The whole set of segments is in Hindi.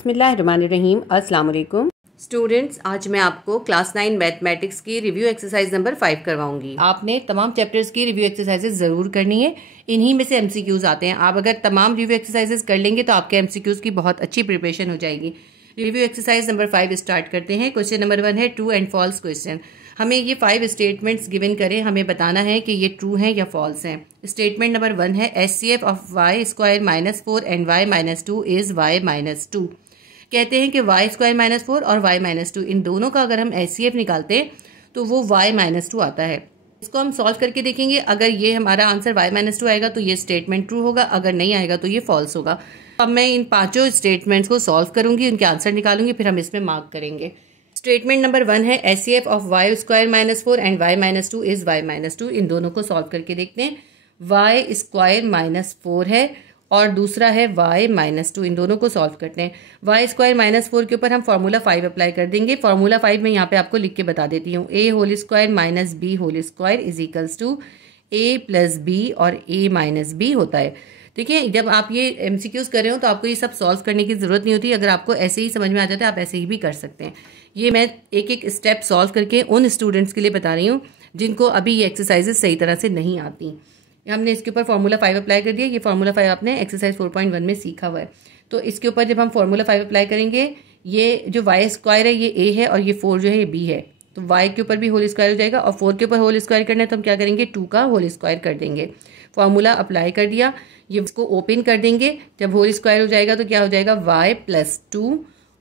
बिस्मिल्लाहिर्रहमानिर्रहीम। अस्सलाम वालेकुम स्टूडेंट्स, आज मैं आपको क्लास 9 मैथमेटिक्स की रिव्यू एक्सरसाइज नंबर 5 करवाऊंगी। आपने तमाम चैप्टर्स की रिव्यू एक्सरसाइजेज ज़रूर करनी है। इन्हीं में से एमसीक्यूज आते हैं। आप अगर तमाम रिव्यू एक्सरसाइजेज कर लेंगे तो आपके एमसीक्यूज की बहुत अच्छी प्रिपरेशन हो जाएगी। रिव्यू एक्सरसाइज नंबर 5 स्टार्ट करते हैं। क्वेश्चन नंबर 1 है ट्रू एंड फॉल्स क्वेश्चन। हमें ये 5 स्टेटमेंट्स गिवन करें, हमें बताना है कि ये ट्रू हैं या फॉल्स हैं। स्टेटमेंट नंबर 1 है HCF of y square minus 4 and y minus 2 is y minus 2। कहते हैं कि y स्क्वायर माइनस 4 और y माइनस 2 इन दोनों का अगर हम HCF निकालते हैं तो वो y माइनस 2 आता है। इसको हम सॉल्व करके देखेंगे। अगर ये हमारा आंसर y माइनस 2 आएगा तो ये स्टेटमेंट ट्रू होगा, अगर नहीं आएगा तो ये फॉल्स होगा। अब मैं इन पांचों स्टेटमेंट्स को सॉल्व करूंगी, उनके आंसर निकालूंगी, फिर हम इसमें मार्क करेंगे। स्टेटमेंट नंबर 1 है HCF of y square minus 4 and y minus 2 is y minus 2। इन दोनों को सॉल्व करके देखते हैं। y स्क्वायर माइनस 4 है और दूसरा है y माइनस 2। इन दोनों को सॉल्व करते हैं। y स्क्वायर माइनस 4 के ऊपर हम फॉर्मूला 5 अप्लाई कर देंगे। फॉर्मूला 5 मैं यहाँ पे आपको लिख के बता देती हूँ। a whole square minus b whole square is equals to a plus b और a माइनस b होता है। देखिए, जब आप ये एमसीक्यूज कर रहे हो तो आपको ये सब सॉल्व करने की जरूरत नहीं होती। अगर आपको ऐसे ही समझ में आ जाता है आप ऐसे ही भी कर सकते हैं। ये मैं एक एक स्टेप सॉल्व करके उन स्टूडेंट्स के लिए बता रही हूँ जिनको अभी ये एक्सरसाइजेस सही तरह से नहीं आती। हमने इसके ऊपर फॉर्मूला 5 अप्लाई कर दिया। ये फॉर्मूला 5 आपने एक्सरसाइज 4.1 में सीखा हुआ है। तो इसके ऊपर जब हम फॉर्मूला 5 अप्लाई करेंगे, ये जो y स्क्वायर है ये a है और ये 4 जो है ये b है, तो y के ऊपर भी होल स्क्वायर हो जाएगा और 4 के ऊपर होल स्क्वायर करना है तो हम क्या करेंगे, 2 का होल स्क्वायर कर देंगे। फॉर्मूला अप्लाई कर दिया, ये इसको ओपन कर देंगे। जब होल स्क्वायर हो जाएगा तो क्या हो जाएगा, y प्लस 2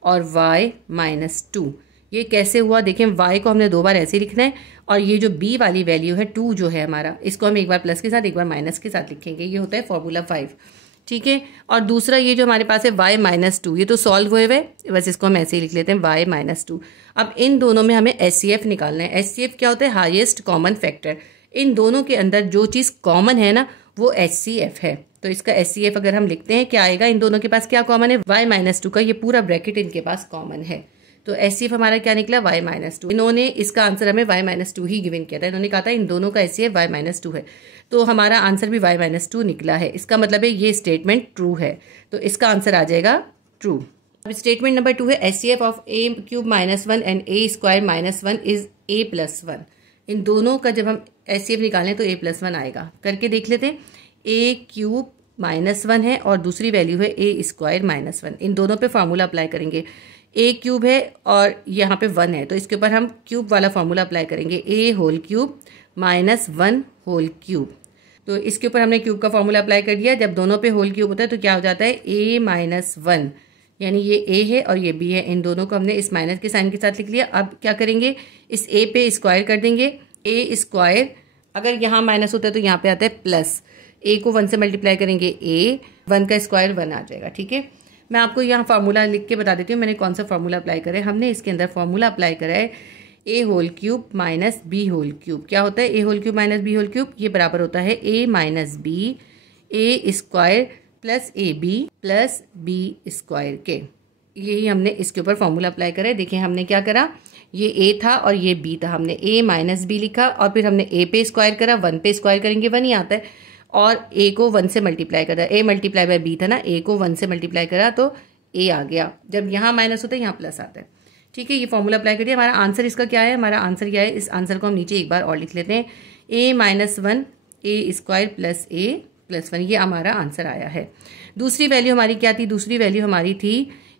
और y माइनस 2। ये कैसे हुआ देखें, y को हमने 2 बार ऐसे लिखना है और ये जो b वाली वैल्यू है 2 जो है हमारा, इसको हम एक बार प्लस के साथ एक बार माइनस के साथ लिखेंगे। ये होता है फॉर्मूला 5, ठीक है। और दूसरा ये जो हमारे पास है y माइनस 2, ये तो सॉल्व हुए हुए, बस इसको हम ऐसे ही लिख लेते हैं y माइनस 2। अब इन दोनों में हमें HCF निकालना है। HCF क्या होता है, हाईएस्ट कॉमन फैक्टर। इन दोनों के अंदर जो चीज़ कॉमन है ना वो HCF है। तो इसका HCF अगर हम लिखते हैं क्या आएगा, इन दोनों के पास क्या कॉमन है, y माइनस 2 का ये पूरा ब्रैकेट इनके पास कॉमन है। तो HCF हमारा क्या निकला, y माइनस 2। इन्होंने इसका आंसर हमें y माइनस 2 ही गिवन किया था। इन्होंने कहा था इन दोनों का HCF y माइनस 2 है, तो हमारा आंसर भी y माइनस 2 निकला है। इसका मतलब है ये स्टेटमेंट ट्रू है, तो इसका आंसर आ जाएगा ट्रू। अब स्टेटमेंट नंबर 2 है HCF of a cube minus 1 and a square minus 1 is a plus 1। इन दोनों का जब हम HCF निकालें तो a प्लस 1 आएगा। करके देख लेते हैं। a क्यूब माइनस 1 है और दूसरी वैल्यू है a स्क्वायर माइनस 1। इन दोनों पे फार्मूला अप्लाई करेंगे। a क्यूब है और यहाँ पे 1 है, तो इसके ऊपर हम क्यूब वाला फार्मूला अप्लाई करेंगे। a whole cube minus 1 whole cube. तो इसके ऊपर हमने क्यूब का फार्मूला अप्लाई कर दिया। जब दोनों पे होल क्यूब होता है तो क्या हो जाता है, a माइनस 1, यानी ये a है और ये b है। इन दोनों को हमने इस माइनस के साइन के साथ लिख लिया। अब क्या करेंगे, इस a पे स्क्वायर कर देंगे। a स्क्वायर अगर यहाँ माइनस होता है तो यहाँ पे आता है प्लस। a को 1 से मल्टीप्लाई करेंगे, a 1 का स्क्वायर 1 आ जाएगा, ठीक है। मैं आपको यहाँ फार्मूला लिख के बता देती हूँ मैंने कौन सा फार्मूला अप्लाई करा है। हमने इसके अंदर फार्मूला अप्लाई करा है a whole cube minus b whole cube. क्या होता है, a whole cube minus b whole cube, ये बराबर होता है a minus b a square plus a b plus b square के। यही हमने इसके ऊपर फार्मूला अप्लाई करा है। देखिए हमने क्या करा, ये a था और ये b था, हमने a माइनस b लिखा और फिर हमने a पे स्क्वायर करा। 1 पे स्क्वायर करेंगे 1 ही आता है और a को 1 से मल्टीप्लाई करा। a मल्टीप्लाई बाय b था ना, a को 1 से मल्टीप्लाई करा तो a आ गया। जब यहाँ माइनस होता है यहाँ प्लस आता है, ठीक है। ये फॉर्मूला अप्लाई करिए। हमारा आंसर इसका क्या है, हमारा आंसर क्या है, इस आंसर को हम नीचे एक बार और लिख लेते हैं। a minus 1 a square plus a plus 1, ये हमारा आंसर आया है। दूसरी वैल्यू हमारी क्या थी, दूसरी वैल्यू हमारी थी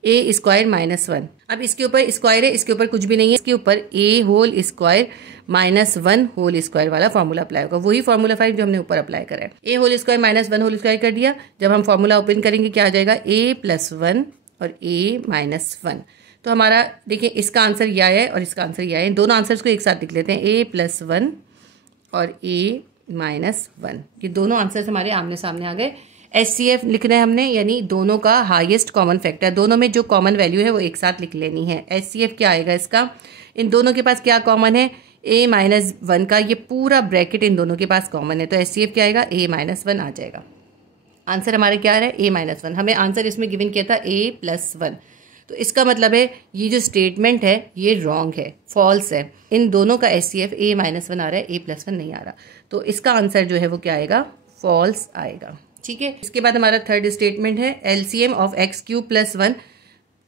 a स्क्वायर माइनस 1। अब इसके ऊपर स्क्वायर है, इसके ऊपर कुछ भी नहीं है, इसके ऊपर a whole square minus 1 whole square वाला फॉर्मूला अप्लाई होगा। वही फॉर्मूला 5 जो हमने ऊपर अप्लाई करा है। a whole square minus 1 whole square कर दिया। जब हम फॉर्मूला ओपन करेंगे क्या आ जाएगा, a प्लस 1 और a माइनस 1। तो हमारा देखिए इसका आंसर यह है और इसका आंसर यह है। दोनों आंसर्स को एक साथ लिख लेते हैं, a प्लस 1 और a माइनस 1। ये दोनों आंसर्स हमारे आमने सामने आ गए। HCF लिखना है हमने, यानी दोनों का हाईएस्ट कॉमन फैक्टर। दोनों में जो कॉमन वैल्यू है वो एक साथ लिख लेनी है। HCF क्या आएगा इसका, इन दोनों के पास क्या कॉमन है, a माइनस 1 का ये पूरा ब्रैकेट इन दोनों के पास कॉमन है। तो HCF क्या आएगा, a माइनस 1 आ जाएगा। आंसर हमारा क्या आ रहा है, a माइनस 1। हमें आंसर इसमें गिवन किया था a प्लस 1। तो इसका मतलब है ये जो स्टेटमेंट है ये रॉन्ग है, फॉल्स है। इन दोनों का HCF a माइनस 1 आ रहा है, a प्लस 1 नहीं आ रहा। तो इसका आंसर जो है वो क्या आएगा, फॉल्स आएगा, ठीक है। इसके बाद हमारा थर्ड स्टेटमेंट है LCM of x cube plus 1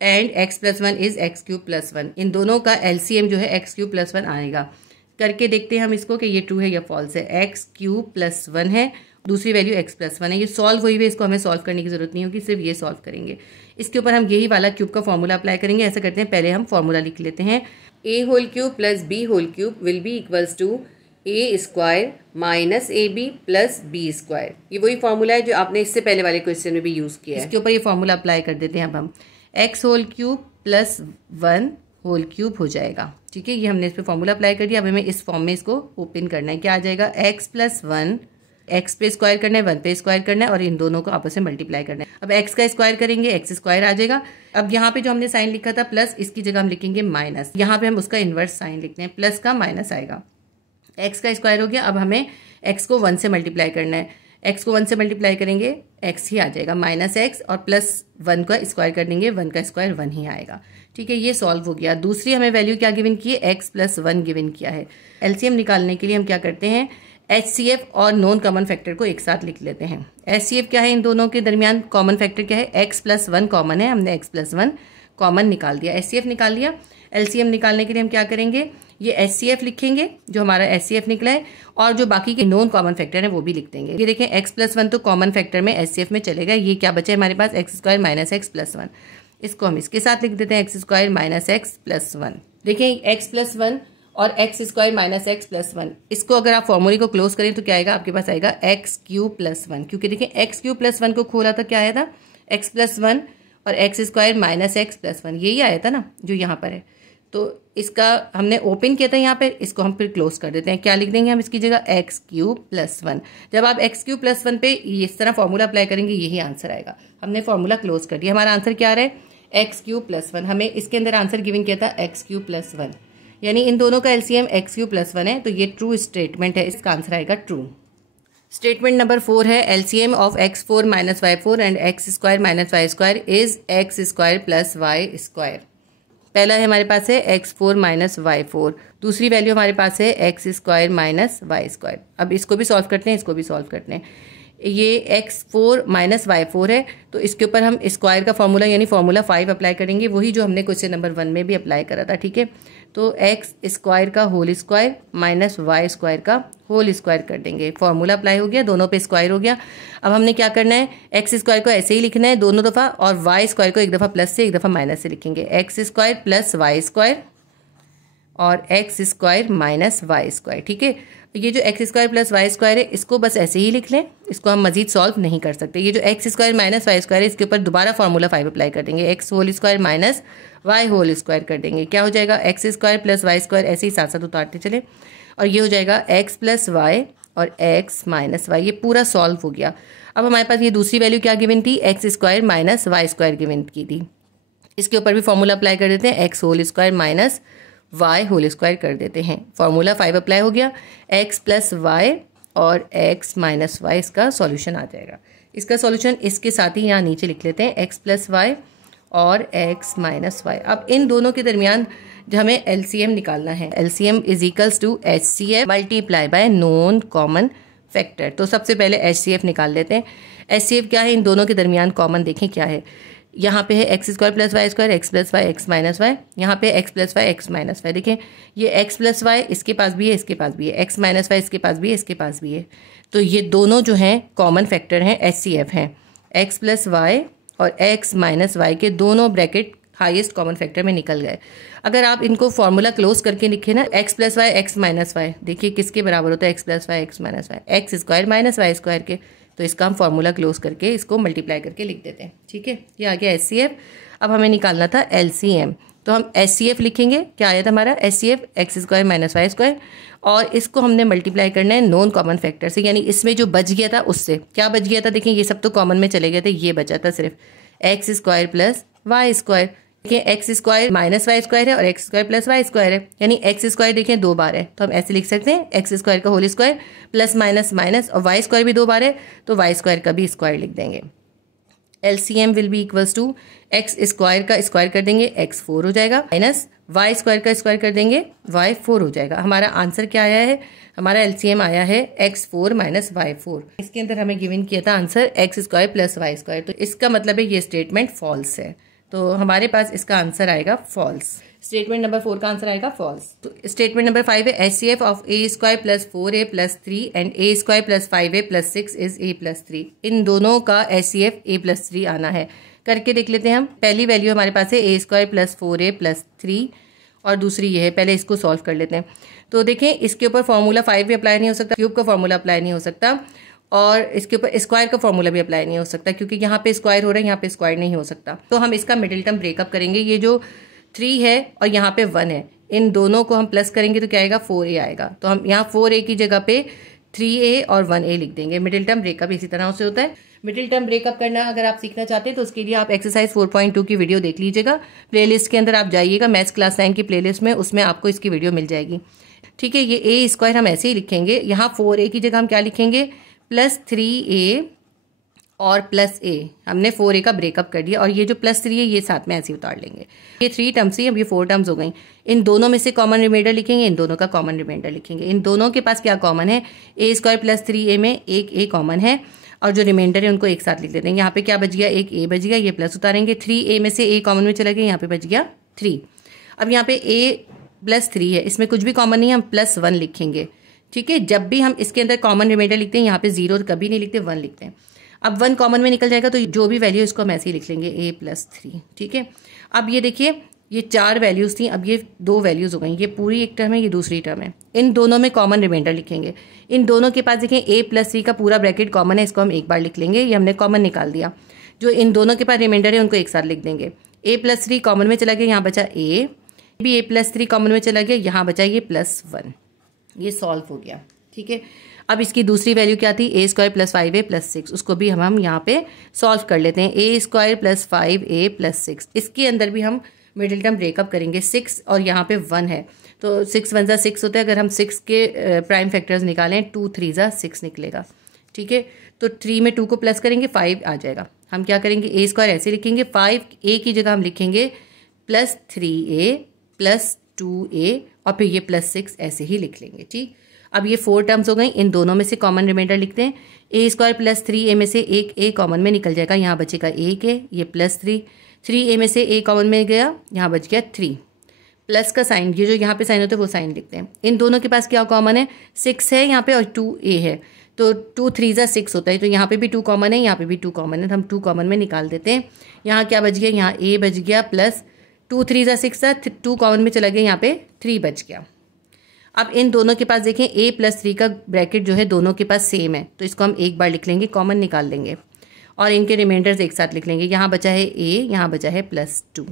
and x plus one is x cube plus one. इन दोनों का एलसीएम जो है एक्स क्यूब प्लस वन आएगा। करके देखते हैं हम इसको कि ये ट्रू है या फॉल्स है। एक्स क्यूब प्लस वन है, दूसरी वैल्यू एक्स प्लस वन है। ये सॉल्व हुई है, इसको हमें सॉल्व करने की जरूरत नहीं होगी, सिर्फ ये सॉल्व करेंगे। इसके ऊपर हम यही वाला क्यूब का फॉर्मूला अप्लाई करेंगे। ऐसा करते हैं, पहले हम फॉर्मूला लिख लेते हैं। A whole cube plus b whole cube will be equals to a square minus a b plus b square. ये वही फॉर्मूला है जो आपने इससे पहले वाले क्वेश्चन में भी यूज किया है। इसके ऊपर ये फॉर्मूला अप्लाई कर देते हैं। अब हम x whole cube plus one whole cube हो जाएगा। ठीक है, ये हमने इस पर फॉर्मूला अप्लाई कर दिया। अब हमें इस फॉर्म में इसको ओपन करना है। क्या आ जाएगा, एक्स प्लस वन, एक्स पे स्क्वायर करना है, वन पे स्क्वायर करना है और इन दोनों को आपस में मल्टीप्लाई करना है। अब एक्स का स्क्वायर करेंगे, एक्स स्क्वायर आ जाएगा। अब यहाँ पे जो हमने साइन लिखा था प्लस, इसकी जगह हम लिखेंगे माइनस। यहाँ पे हम उसका इन्वर्स साइन लिखते हैं, प्लस का माइनस आएगा। एक्स का स्क्वायर हो गया। अब हमें एक्स को वन से मल्टीप्लाई करना है। एक्स को वन से मल्टीप्लाई करेंगे, एक्स ही आ जाएगा, माइनस एक्स और प्लस वन का स्क्वायर कर देंगे, वन का स्क्वायर वन ही आएगा। ठीक है, ये सॉल्व हो गया। दूसरी हमें वैल्यू क्या गिवन की है, एक्स प्लस वन गिवन किया है। एलसीएम निकालने के लिए हम क्या करते हैं, एचसीएफ और नॉन कॉमन फैक्टर को एक साथ लिख लेते हैं। एचसीएफ क्या है, इन दोनों के दरमियान कॉमन फैक्टर क्या है, एक्स प्लस वन कॉमन है, हमने एक्स प्लस वन कॉमन निकाल दिया। एचसीएफ निकाल लिया। एलसीएम निकालने के लिए हम क्या करेंगे, ये एचसीएफ लिखेंगे जो हमारा एचसीएफ निकला है, और जो बाकी के नॉन कॉमन फैक्टर है वो भी लिख देंगे। ये देखें, एक्स प्लस वन तो कॉमन फैक्टर में एचसीएफ में चलेगा। ये क्या बचा है हमारे पास, x square minus x plus one. इसको हम इसके साथ लिख देते हैं, x square minus x plus one. देखिए, एक्स प्लस वन और x square minus x plus one, इसको अगर आप फॉर्मूले को क्लोज करें तो क्या आएगा, आपके पास आएगा एक्स क्यूब प्लस वन। क्योंकि देखिए, एक्स क्यूब प्लस वन को खोला था, क्या आया था, एक्स प्लस वन और x square minus x plus one, यही आया था ना जो यहाँ पर है। तो इसका हमने ओपन किया था यहाँ पे, इसको हम फिर क्लोज कर देते हैं। क्या लिख देंगे हम इसकी जगह, एक्स क्यूब प्लस वन। जब आप एक्स क्यूब प्लस वन पे इस तरह फॉर्मूला अप्लाई करेंगे, यही आंसर आएगा। हमने फॉर्मूला क्लोज कर दिया। हमारा आंसर क्या आ रहा है, एक्स क्यूब प्लस वन। हमें इसके अंदर आंसर गिवन किया था एक्स क्यूब प्लस वन, यानी इन दोनों का LCM x cube plus one है। तो ये ट्रू स्टेटमेंट है, इसका आंसर आएगा ट्रू। स्टेटमेंट नंबर 4 है, LCM of x four minus y four and x square minus y square is x square plus y square. पहला है हमारे पास है x four minus y four, दूसरी वैल्यू हमारे पास है x square minus y square. अब इसको भी सॉल्व करते हैं, इसको भी सॉल्व करते हैं। ये x four minus y four है, तो इसके ऊपर हम स्क्वायर का फॉर्मूला यानी फॉर्मूला 5 अप्लाई करेंगे, वही जो हमने क्वेश्चन नंबर 1 में भी अप्लाई करा था। ठीक है, तो एक्स स्क्वायर का whole square minus y square का होल स्क्वायर कर देंगे। फॉर्मूला अप्लाई हो गया, दोनों पे स्क्वायर हो गया। अब हमने क्या करना है, एक्स स्क्वायर को ऐसे ही लिखना है दोनों दफ़ा, और वाई स्क्वायर को एक दफ़ा प्लस से एक दफ़ा माइनस से लिखेंगे। X square plus y square और x square minus y square. ठीक है, ये जो x square plus y square है, इसको बस ऐसे ही लिख लें, इसको हम मजीद सॉल्व नहीं कर सकते। ये जो x square minus y square है, इसके ऊपर दोबारा फॉर्मूला 5 अप्लाई कर देंगे। X whole square minus y whole square कर देंगे। क्या हो जाएगा, x square plus y square, ऐसे ही साथ साथ उतारते चले, और ये हो जाएगा एक्स प्लस वाई और एक्स माइनस वाई। ये पूरा सॉल्व हो गया। अब हमारे पास ये दूसरी वैल्यू क्या गिवन थी, x square minus y square given की थी। इसके ऊपर भी फॉर्मूला अप्लाई कर देते हैं, x whole square minus y whole square कर देते हैं। फॉर्मूला 5 अप्लाई हो गया, एक्स प्लस वाई और एक्स माइनस वाई, इसका सॉल्यूशन आ जाएगा। इसका सॉल्यूशन इसके साथ ही यहाँ नीचे लिख लेते हैं, एक्स प्लस वाई और एक्स माइनस वाई। अब इन दोनों के दरमियान जो हमें एलसीएम निकालना है, LCM is equals to HCF multiply by non common factor. तो सबसे पहले एचसीएफ निकाल लेते हैं। एचसीएफ क्या है, इन दोनों के दरमियान कॉमन देखें क्या है। यहाँ पे है x square plus y square, x plus y x minus y. यहाँ पे x plus y x minus y. देखें, ये एक्स प्लस वाई इसके पास भी है, इसके पास भी है, एक्स माइनस वाई इसके पास भी है, इसके पास भी है। तो ये दोनों जो हैं कॉमन फैक्टर हैं, एचसीएफ हैं। एक्स प्लस वाई और एक्स माइनस वाई के दोनों ब्रैकेट हाईएस्ट कॉमन फैक्टर में निकल गए। अगर आप इनको फॉर्मूला क्लोज करके लिखे ना, x plus y x minus y, देखिए किसके बराबर होता है, x plus y x minus y, x square minus y square के। तो इसका हम फॉर्मूला क्लोज करके इसको मल्टीप्लाई करके लिख देते हैं। ठीक है, ये आ गया एचसीएफ। अब हमें निकालना था एलसीएम, तो हम एचसीएफ लिखेंगे। क्या आया था हमारा, HCF x square minus y square, और इसको हमने मल्टीप्लाई करना है नॉन कॉमन फैक्टर से, यानी इसमें जो बच गया था उससे। क्या बच गया था, देखिए ये सब तो कॉमन में चले गए थे, ये बचा था सिर्फ x square plus y square. देखिए x square minus y square है और x square plus y square है, यानी एक्स स्क्वायर देखिए 2 बार है, तो हम ऐसे लिख सकते हैं एक्स स्क्वायर का whole square plus minus minus, और वाई स्क्वायर भी 2 बार है तो वाई स्क्वायर का भी स्क्वायर लिख देंगे। LCM will be equals to x square का स्क्वायर कर देंगे, एक्स 4 हो जाएगा, माइनस वाई स्क्वायर का स्क्वायर कर देंगे, वाई 4 हो जाएगा। हमारा आंसर क्या आया है, हमारा एलसीएम आया है एक्स 4 माइनस वाई 4। इसके अंदर हमें गिवन किया था answer x square plus y square, तो इसका मतलब है ये स्टेटमेंट फॉल्स है। तो हमारे पास इसका आंसर आएगा फॉल्स। स्टेटमेंट नंबर 4 का आंसर आएगा फॉल्स। तो स्टेटमेंट नंबर 5 है HCF of a square plus 4a plus 3 and a square plus 5a plus 6 is a plus 3। इन दोनों का HCF a प्लस 3 आना है। करके देख लेते हैं हम। पहली वैल्यू हमारे पास है a square plus 4a plus 3 और दूसरी ये है। पहले इसको सॉल्व कर लेते हैं। तो देखें इसके ऊपर फॉर्मूला 5 भी अप्लाई नहीं हो सकता, क्यूब का फॉर्मूला अप्लाई नहीं हो सकता और इसके ऊपर स्क्वायर का फॉर्मूला भी अप्लाई नहीं हो सकता क्योंकि यहाँ पे स्क्वायर हो रहा है, यहाँ पे स्क्वायर नहीं हो सकता। तो हम इसका मिडिल टर्म ब्रेकअप करेंगे। ये जो 3 है और यहाँ पे 1 है, इन दोनों को हम प्लस करेंगे तो क्या आएगा 4a आएगा। तो हम यहाँ 4a की जगह पे 3a और 1a लिख देंगे। मिडिल टर्म ब्रेकअप इसी तरह से होता है। मिडिल टर्म ब्रेकअप करना अगर आप सीखना चाहते हैं तो उसके लिए आप एक्सरसाइज 4.2 की वीडियो देख लीजिएगा। प्लेलिस्ट के अंदर आप जाइएगा, मैथ्स क्लास 9 की प्लेलिस्ट में, उसमें आपको इसकी वीडियो मिल जाएगी। ठीक है, ये a स्क्वायर हम ऐसे ही लिखेंगे। यहाँ 4a की जगह हम क्या लिखेंगे प्लस 3a और प्लस a। हमने 4a का ब्रेकअप कर दिया और ये जो प्लस 3 है ये साथ में ऐसे उतार लेंगे। ये 3 टर्म्स ही, अब ये 4 टर्म्स हो गई। इन दोनों में से कॉमन रिमाइंडर लिखेंगे, इन दोनों का कॉमन रिमाइंडर लिखेंगे। इन दोनों के पास क्या कॉमन है, a स्क्वायर प्लस 3a में एक a कॉमन है और जो रिमाइंडर है उनको एक साथ लिख देते हैं। यहाँ पे क्या बच गया, एक a बच गया, ये प्लस उतारेंगे। 3a में से a कॉमन में चला गया, यहाँ पे बच गया 3। अब यहाँ पे a प्लस 3 है, इसमें कुछ भी कॉमन नहीं है, हम प्लस 1 लिखेंगे। ठीक है, जब भी हम इसके अंदर कॉमन रिमाइंडर लिखते हैं यहाँ पे 0 कभी नहीं लिखते, 1 लिखते हैं। अब 1 कॉमन में निकल जाएगा तो जो भी वैल्यू इसको हम ऐसे ही लिख लेंगे a प्लस 3। ठीक है, अब ये देखिए ये 4 वैल्यूज थी, अब ये 2 वैल्यूज हो गई। ये पूरी एक टर्म है, ये दूसरी टर्म है। इन दोनों में कॉमन रिमाइंडर लिखेंगे। इन दोनों के पास देखें a प्लस 3 का पूरा ब्रैकेट कॉमन है, इसको हम एक बार लिख लेंगे। ये हमने कॉमन निकाल दिया। जो इन दोनों के पास रिमाइंडर है उनको एक साथ लिख देंगे। a प्लस 3 कॉमन में चला गया, यहाँ बचा a भी, a प्लस 3 कॉमन में चला गया, यहाँ बचा ये प्लस 1। ये सॉल्व हो गया। ठीक है, अब इसकी दूसरी वैल्यू क्या थी, a square plus 5a plus 6, उसको भी हम यहाँ पे सॉल्व कर लेते हैं। a square plus 5a plus 6, इसके अंदर भी हम मिडिल टर्म ब्रेकअप करेंगे। 6 और यहाँ पे 1 है तो 6 1 6 होता है। अगर हम 6 के प्राइम फैक्टर्स निकालें 2 3 6 निकलेगा। ठीक है, तो 3 में 2 को प्लस करेंगे 5 आ जाएगा। हम क्या करेंगे, a स्क्वायर ऐसे लिखेंगे, 5a की जगह हम लिखेंगे प्लस 3a प्लस 2a और फिर ये प्लस 6 ऐसे ही लिख लेंगे। ठीक, अब ये 4 टर्म्स हो गई। इन दोनों में से कॉमन रिमाइंडर लिखते हैं। a स्क्वायर प्लस 3a में से एक a कॉमन में निकल जाएगा, यहाँ बचेगा एक a, ये प्लस 3a में से a कॉमन में गया, यहाँ बच गया 3। प्लस का साइन, ये जो यहाँ पे साइन होता है वो साइन लिखते हैं। इन दोनों के पास क्या कॉमन है, 6 है यहाँ पे और 2a है, तो 2 3 6 होता है। तो यहाँ पे भी 2 कॉमन है, यहाँ पे भी 2 कॉमन है, तो हम 2 कॉमन में निकाल देते हैं। यहाँ क्या बच गया, यहाँ a बच गया प्लस 2 3 6 था, 2 कॉमन में चला गया, यहाँ पे 3 बच गया। अब इन दोनों के पास देखें a प्लस 3 का ब्रैकेट जो है दोनों के पास सेम है, तो इसको हम एक बार लिख लेंगे, कॉमन निकाल लेंगे और इनके रिमाइंडर्स एक साथ लिख लेंगे। यहाँ बचा है a, यहाँ बचा है प्लस 2।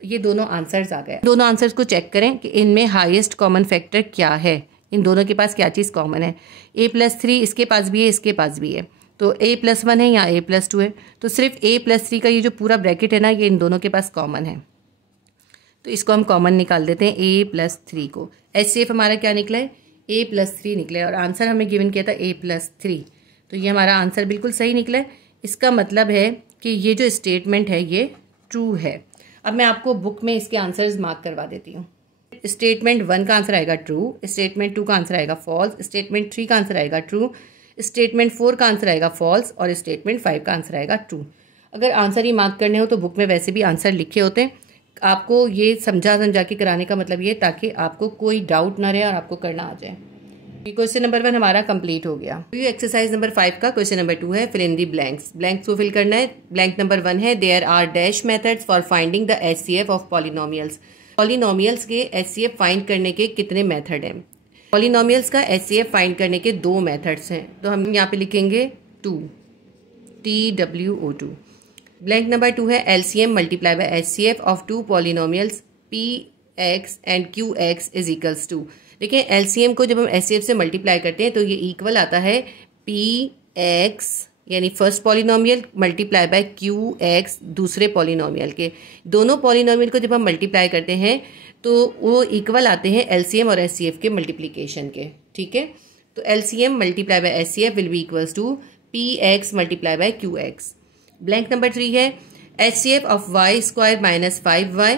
ये दोनों आंसर्स आ गए। दोनों आंसर्स को चेक करें कि इनमें हाईएस्ट कॉमन फैक्टर क्या है, इन दोनों के पास क्या चीज़ कॉमन है। a प्लस 3 इसके पास भी है, इसके पास भी है, तो a प्लस 1 है, यहाँ a प्लस 2 है, तो सिर्फ a प्लस 3 का ये जो पूरा ब्रैकेट है ना, ये इन दोनों के पास कॉमन है, तो इसको हम कॉमन निकाल देते हैं a प्लस 3 को। HCF हमारा क्या निकला है, a प्लस 3 निकला है और आंसर हमें गिवन किया था a प्लस 3, तो ये हमारा आंसर बिल्कुल सही निकला है। इसका मतलब है कि ये जो स्टेटमेंट है ये ट्रू है। अब मैं आपको बुक में इसके आंसर्स मार्क करवा देती हूँ। स्टेटमेंट 1 का आंसर आएगा ट्रू, स्टेटमेंट 2 का आंसर आएगा फॉल्स, स्टेटमेंट 3 का आंसर आएगा ट्रू, स्टेटमेंट 4 का आंसर आएगा फॉल्स और स्टेटमेंट 5 का आंसर आएगा ट्रू। अगर आंसर ही मार्क करने हो तो बुक में वैसे भी आंसर लिखे होते हैं। आपको ये समझा के कराने का मतलब ये ताकि आपको कोई डाउट ना रहे और आपको करना आ जाए। क्वेश्चन नंबर 1 हमारा कंप्लीट हो गया। ये एक्सरसाइज नंबर 5 का क्वेश्चन नंबर 2 है, fill in the blanks. Blanks को फिल करना है। ब्लैंक नंबर 1 है, there are dash methods for finding the HCF of polynomials. Polynomials के HCF फाइंड करने के कितने मेथड हैं। पॉलिनोमियल्स का HCF फाइंड करने के 2 मेथड्स हैं, तो हम यहाँ पे लिखेंगे 2, TWO2। ब्लैंक नंबर 2 है, LCM multiply by HCF of 2 polynomials PX and QX is equals to. देखिए LCM को जब हम HCF से मल्टीप्लाई करते हैं तो ये इक्वल आता है PX यानी first polynomial multiply by QX दूसरे पॉलिनोमियल के। दोनों पॉलिनोमियल को जब हम मल्टीप्लाई करते हैं तो वो इक्वल आते हैं LCM और HCF के मल्टीप्लिकेशन के। ठीक है, तो LCM multiply by HCF will be equals to PX multiply by QX। Blank number 3 है, HCF of y square minus 5y,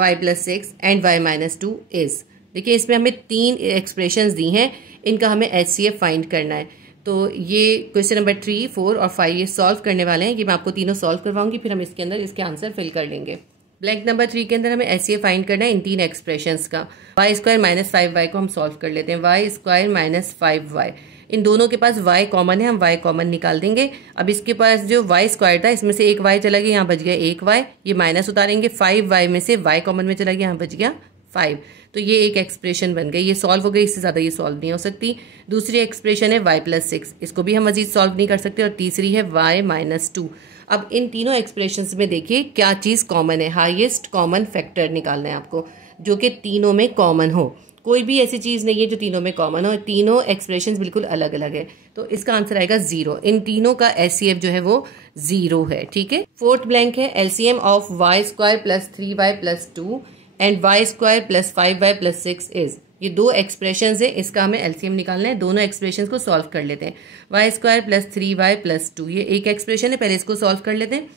y plus 6 and y minus 2 is. देखिए इसमें हमें 3 एक्सप्रेशंस दी हैं, इनका हमें HCF फाइंड करना है। तो ये क्वेश्चन नंबर 3, 4 और 5 ये सॉल्व करने वाले हैं। ये मैं आपको तीनों सॉल्व करवाऊंगी, फिर हम इसके अंदर इसके आंसर फिल कर लेंगे। ब्लैंक नंबर 3 के अंदर हमें एचसीएफ फाइंड करना है इन तीन एक्सप्रेशंस का। वाई स्क्वायर माइनस 5y को हम सॉल्व कर लेते हैं। वाई स्क्वायर माइनस 5y, इन दोनों के पास y कॉमन है, हम y कॉमन निकाल देंगे। अब इसके पास जो y स्क्वायर था इसमें से एक y चला गया, यहाँ बच गया एक y, ये माइनस उतारेंगे। 5y में से y कॉमन में चला गया, यहाँ बच गया 5। तो ये एक एक्सप्रेशन बन गई, ये सॉल्व हो गई, इससे ज़्यादा ये सॉल्व नहीं हो सकती। दूसरी एक्सप्रेशन है y प्लस 6, इसको भी हम मजीद सॉल्व नहीं कर सकते। और तीसरी है y माइनस 2। अब इन तीनों एक्सप्रेशंस में देखिए क्या चीज़ कॉमन है, हाईएस्ट कॉमन फैक्टर निकालना है आपको जो कि तीनों में कॉमन हो। कोई भी ऐसी चीज़ नहीं है जो तीनों में कॉमन हो, तीनों एक्सप्रेशंस बिल्कुल अलग अलग है। तो इसका आंसर आएगा 0। इन तीनों का एचसीएफ जो है वो 0 है। ठीक है। फोर्थ ब्लैंक है LCM of y square plus 3y plus 2 and y square plus 5y plus 6 is. ये दो एक्सप्रेशंस है, इसका हमें एलसीएम निकालना है। दोनों एक्सप्रेशंस को सॉल्व कर लेते हैं। Y square plus 3y plus 2 ये एक एक्सप्रेशन है, पहले इसको सॉल्व कर लेते हैं।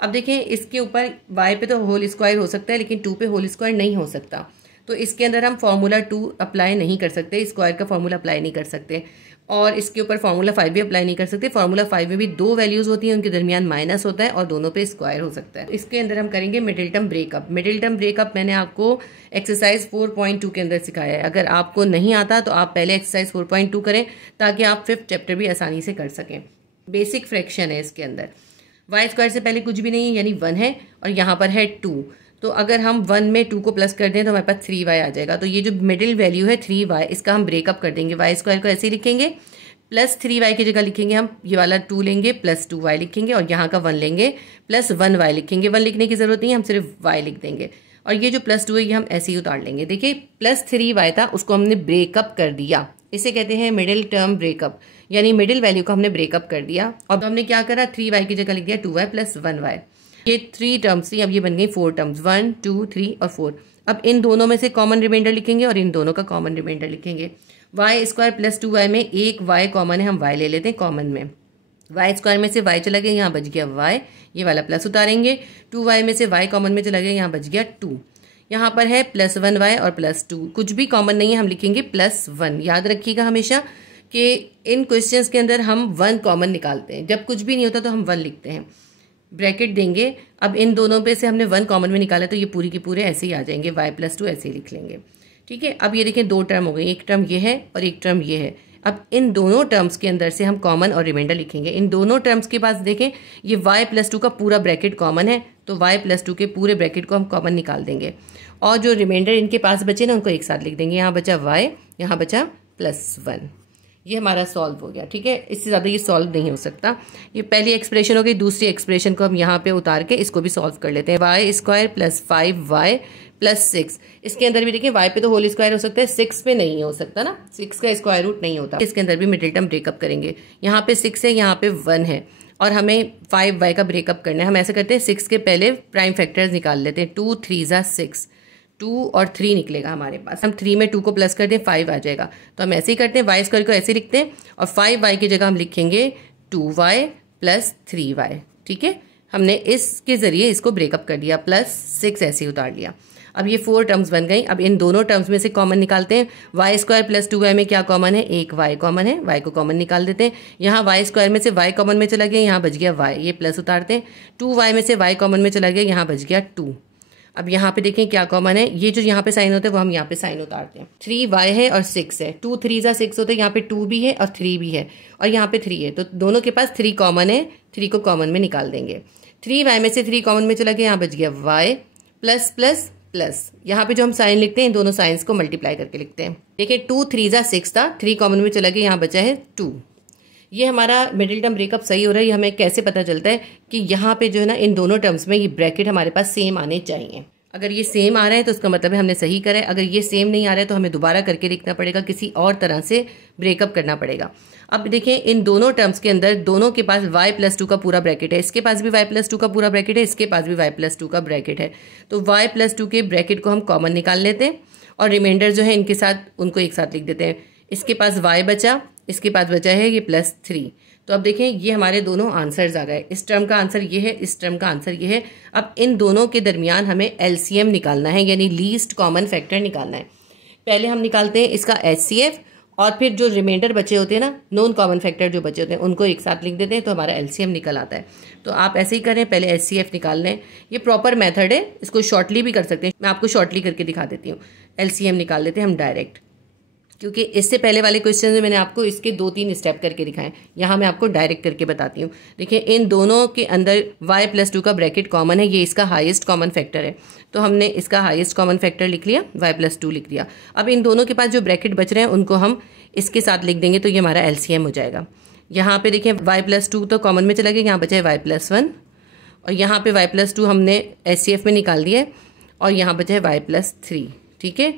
अब देखें इसके ऊपर y पे तो होल स्क्वायर हो सकता है लेकिन 2 पे होल स्क्वायर नहीं हो सकता, तो इसके अंदर हम फॉर्मूला 2 अप्लाई नहीं कर सकते, स्क्वायर का फॉर्मूला अप्लाई नहीं कर सकते। और इसके ऊपर फॉर्मूला 5 भी अप्लाई नहीं कर सकते। फॉर्मूला 5 में भी दो वैल्यूज होती हैं, उनके दरमियान माइनस होता है और दोनों पे स्क्वायर हो सकता है। इसके अंदर हम करेंगे middle term breakup. Middle term breakup मैंने आपको एक्सरसाइज 4.2 के अंदर सिखाया है। अगर आपको नहीं आता तो आप पहले एक्सरसाइज 4.2 करें ताकि आप 5th चैप्टर भी आसानी से कर सकें। बेसिक फ्रैक्शन है इसके अंदर। वाई स्क्वायर से पहले कुछ भी नहीं है यानी 1 है और यहाँ पर है 2। तो अगर हम 1 में 2 को प्लस कर दें तो हमारे पास 3y आ जाएगा। तो ये जो मिडिल वैल्यू है 3y, इसका हम ब्रेकअप कर देंगे। वाई स्क्वायर को ऐसे ही लिखेंगे, प्लस 3y की जगह लिखेंगे हम ये वाला 2 लेंगे, प्लस 2y लिखेंगे और यहाँ का 1 लेंगे, प्लस 1y लिखेंगे। 1 लिखने की जरूरत नहीं है, हम सिर्फ y लिख देंगे। और ये जो प्लस 2 है ये हम ऐसे ही उतार लेंगे। देखिए प्लस 3y था उसको हमने ब्रेकअप कर दिया, इसे कहते हैं मिडिल टर्म ब्रेकअप, यानी मिडिल वैल्यू को हमने ब्रेकअप कर दिया। और हमने क्या करा, 3y की जगह लिख दिया 2y प्लस 1y। ये 3 टर्म्स थी, अब ये बन गई 4 टर्म्स, 1 2 3 और 4। अब इन दोनों में से कॉमन रिमाइंडर लिखेंगे और इन दोनों का कॉमन रिमाइंडर लिखेंगे। वाई स्क्वायर प्लस 2y में एक y कॉमन है, हम y ले लेते हैं कॉमन में। वाई स्क्वायर में से y चला गया, यहाँ बच गया y, ये वाला प्लस उतारेंगे। 2y में से y कॉमन में चला गया, यहाँ बच गया 2। यहाँ पर है प्लस 1y और प्लस 2, कुछ भी कॉमन नहीं है, हम लिखेंगे प्लस 1। याद रखिएगा हमेशा कि इन क्वेश्चंस के अंदर हम 1 कॉमन निकालते हैं, जब कुछ भी नहीं होता तो हम 1 लिखते हैं, ब्रैकेट देंगे। अब इन दोनों पे से हमने 1 कॉमन में निकाला तो ये पूरी की पूरे ऐसे ही आ जाएंगे, y प्लस 2 ऐसे ही लिख लेंगे। ठीक है। अब ये देखिए 2 टर्म हो गई, एक टर्म ये है और एक टर्म ये है। अब इन दोनों टर्म्स के अंदर से हम कॉमन और रिमाइंडर लिखेंगे। इन दोनों टर्म्स के पास देखें ये y प्लस 2 का पूरा ब्रैकेट कॉमन है, तो y प्लस 2 के पूरे ब्रैकेट को हम कॉमन निकाल देंगे और जो रिमाइंडर इनके पास बचे ना उनको एक साथ लिख देंगे। यहाँ बचा y, यहाँ बचा प्लस 1। ये हमारा सॉल्व हो गया। ठीक है, इससे ज़्यादा ये सॉल्व नहीं हो सकता। ये पहली एक्सप्रेशन हो गई। दूसरी एक्सप्रेशन को हम यहाँ पे उतार के इसको भी सॉल्व कर लेते हैं। Y square plus 5y plus 6, इसके अंदर भी देखिए y पे तो होल स्क्वायर हो सकता है, 6 पे नहीं हो सकता ना, 6 का स्क्वायर रूट नहीं होता। इसके अंदर भी मिडिल टर्म ब्रेकअप करेंगे। यहाँ पे 6 है, यहाँ पे 1 है और हमें 5y का ब्रेकअप करना है। हम ऐसे करते हैं 6 के पहले प्राइम फैक्टर्स निकाल लेते हैं। 2 3 ज़ा 6, 2 और 3 निकलेगा हमारे पास। हम 3 में 2 को प्लस कर दें 5 आ जाएगा। तो हम ऐसे ही करते हैं, वाई स्क्वायर को ऐसे लिखते हैं और 5y की जगह हम लिखेंगे 2y प्लस 3y। ठीक है, हमने इसके ज़रिए इसको ब्रेकअप कर दिया, प्लस 6 ऐसे ही उतार लिया। अब ये 4 टर्म्स बन गई। अब इन दोनों टर्म्स में से कॉमन निकालते हैं। वाई स्क्वायर प्लस 2y में क्या कॉमन है, एक y कॉमन है, y को कॉमन निकाल देते हैं। यहाँ वाई स्क्वायर में से y कॉमन में चला गया, यहाँ बच गया y, ये प्लस उतारते हैं। 2y में से y कॉमन में चला गया, यहाँ बच गया 2। अब यहाँ पे देखें क्या कॉमन है, ये जो यहाँ पे साइन होता है वो हम यहाँ पे साइन उतारते हैं। 3y है और 6 है, 2 3 ज़ा 6 होता है, यहाँ पे 2 भी है और 3 भी है और यहाँ पे 3 है, तो दोनों के पास 3 कॉमन है, 3 को कॉमन में निकाल देंगे। 3y में से 3 कॉमन में चला गया, यहाँ बच गया y प्लस प्लस प्लस। यहाँ पे जो हम साइन लिखते हैं इन दोनों साइंस को मल्टीप्लाई करके लिखते हैं। देखिए 2 3 ज़ा 6 था, 3 कॉमन में चला गया, यहाँ बचा है 2। ये हमारा मिडिल टर्म ब्रेकअप सही हो रहा है। ये हमें कैसे पता चलता है कि यहाँ पे जो है ना इन दोनों टर्म्स में ये ब्रैकेट हमारे पास सेम आने चाहिए। अगर ये सेम आ रहा है तो उसका मतलब है हमने सही करा है। अगर ये सेम नहीं आ रहा है तो हमें दोबारा करके लिखना पड़ेगा, किसी और तरह से ब्रेकअप करना पड़ेगा। अब देखें इन दोनों टर्म्स के अंदर दोनों के पास y प्लस 2 का पूरा ब्रैकेट है, इसके पास भी y प्लस 2 का पूरा ब्रैकेट है, इसके पास भी y प्लस 2 का ब्रैकेट है। तो y प्लस 2 के ब्रैकेट को हम कॉमन निकाल लेते हैं और रिमाइंडर जो है इनके साथ उनको एक साथ लिख देते हैं। इसके पास y बचा, इसके पास बचा है ये प्लस 3। तो अब देखें ये हमारे दोनों आंसर्स आ गए। इस टर्म का आंसर ये है, इस टर्म का आंसर ये है। अब इन दोनों के दरमियान हमें एलसीएम निकालना है, यानी लीस्ट कॉमन फैक्टर निकालना है। पहले हम निकालते हैं इसका एचसीएफ और फिर जो रिमाइंडर बचे होते हैं ना, नॉन कॉमन फैक्टर जो बचे होते हैं, उनको एक साथ लिख देते हैं तो हमारा एलसीएम निकल आता है। तो आप ऐसे ही करें, पहले एचसीएफ निकाल लें। ये प्रॉपर मेथड है, इसको शॉर्टली भी कर सकते हैं, मैं आपको शॉर्टली करके दिखा देती हूँ। एलसीएम निकाल लेते हैं हम डायरेक्ट, क्योंकि इससे पहले वाले क्वेश्चन में मैंने आपको इसके 2-3 स्टेप करके दिखाए, यहाँ मैं आपको डायरेक्ट करके बताती हूँ। देखिए इन दोनों के अंदर y+2 का ब्रैकेट कॉमन है, ये इसका हाईएस्ट कॉमन फैक्टर है, तो हमने इसका हाईएस्ट कॉमन फैक्टर लिख लिया, y+2 लिख दिया। अब इन दोनों के पास जो ब्रैकेट बच रहे हैं उनको हम इसके साथ लिख देंगे, तो ये हमारा एलसीएम हो जाएगा। यहाँ पे देखिए y+2 तो कॉमन में चला गया, यहाँ बचा है y+1, और यहाँ पे y+2 हमने एचसीएफ में निकाल दिया है, और यहाँ बचा है y+3। ठीक है,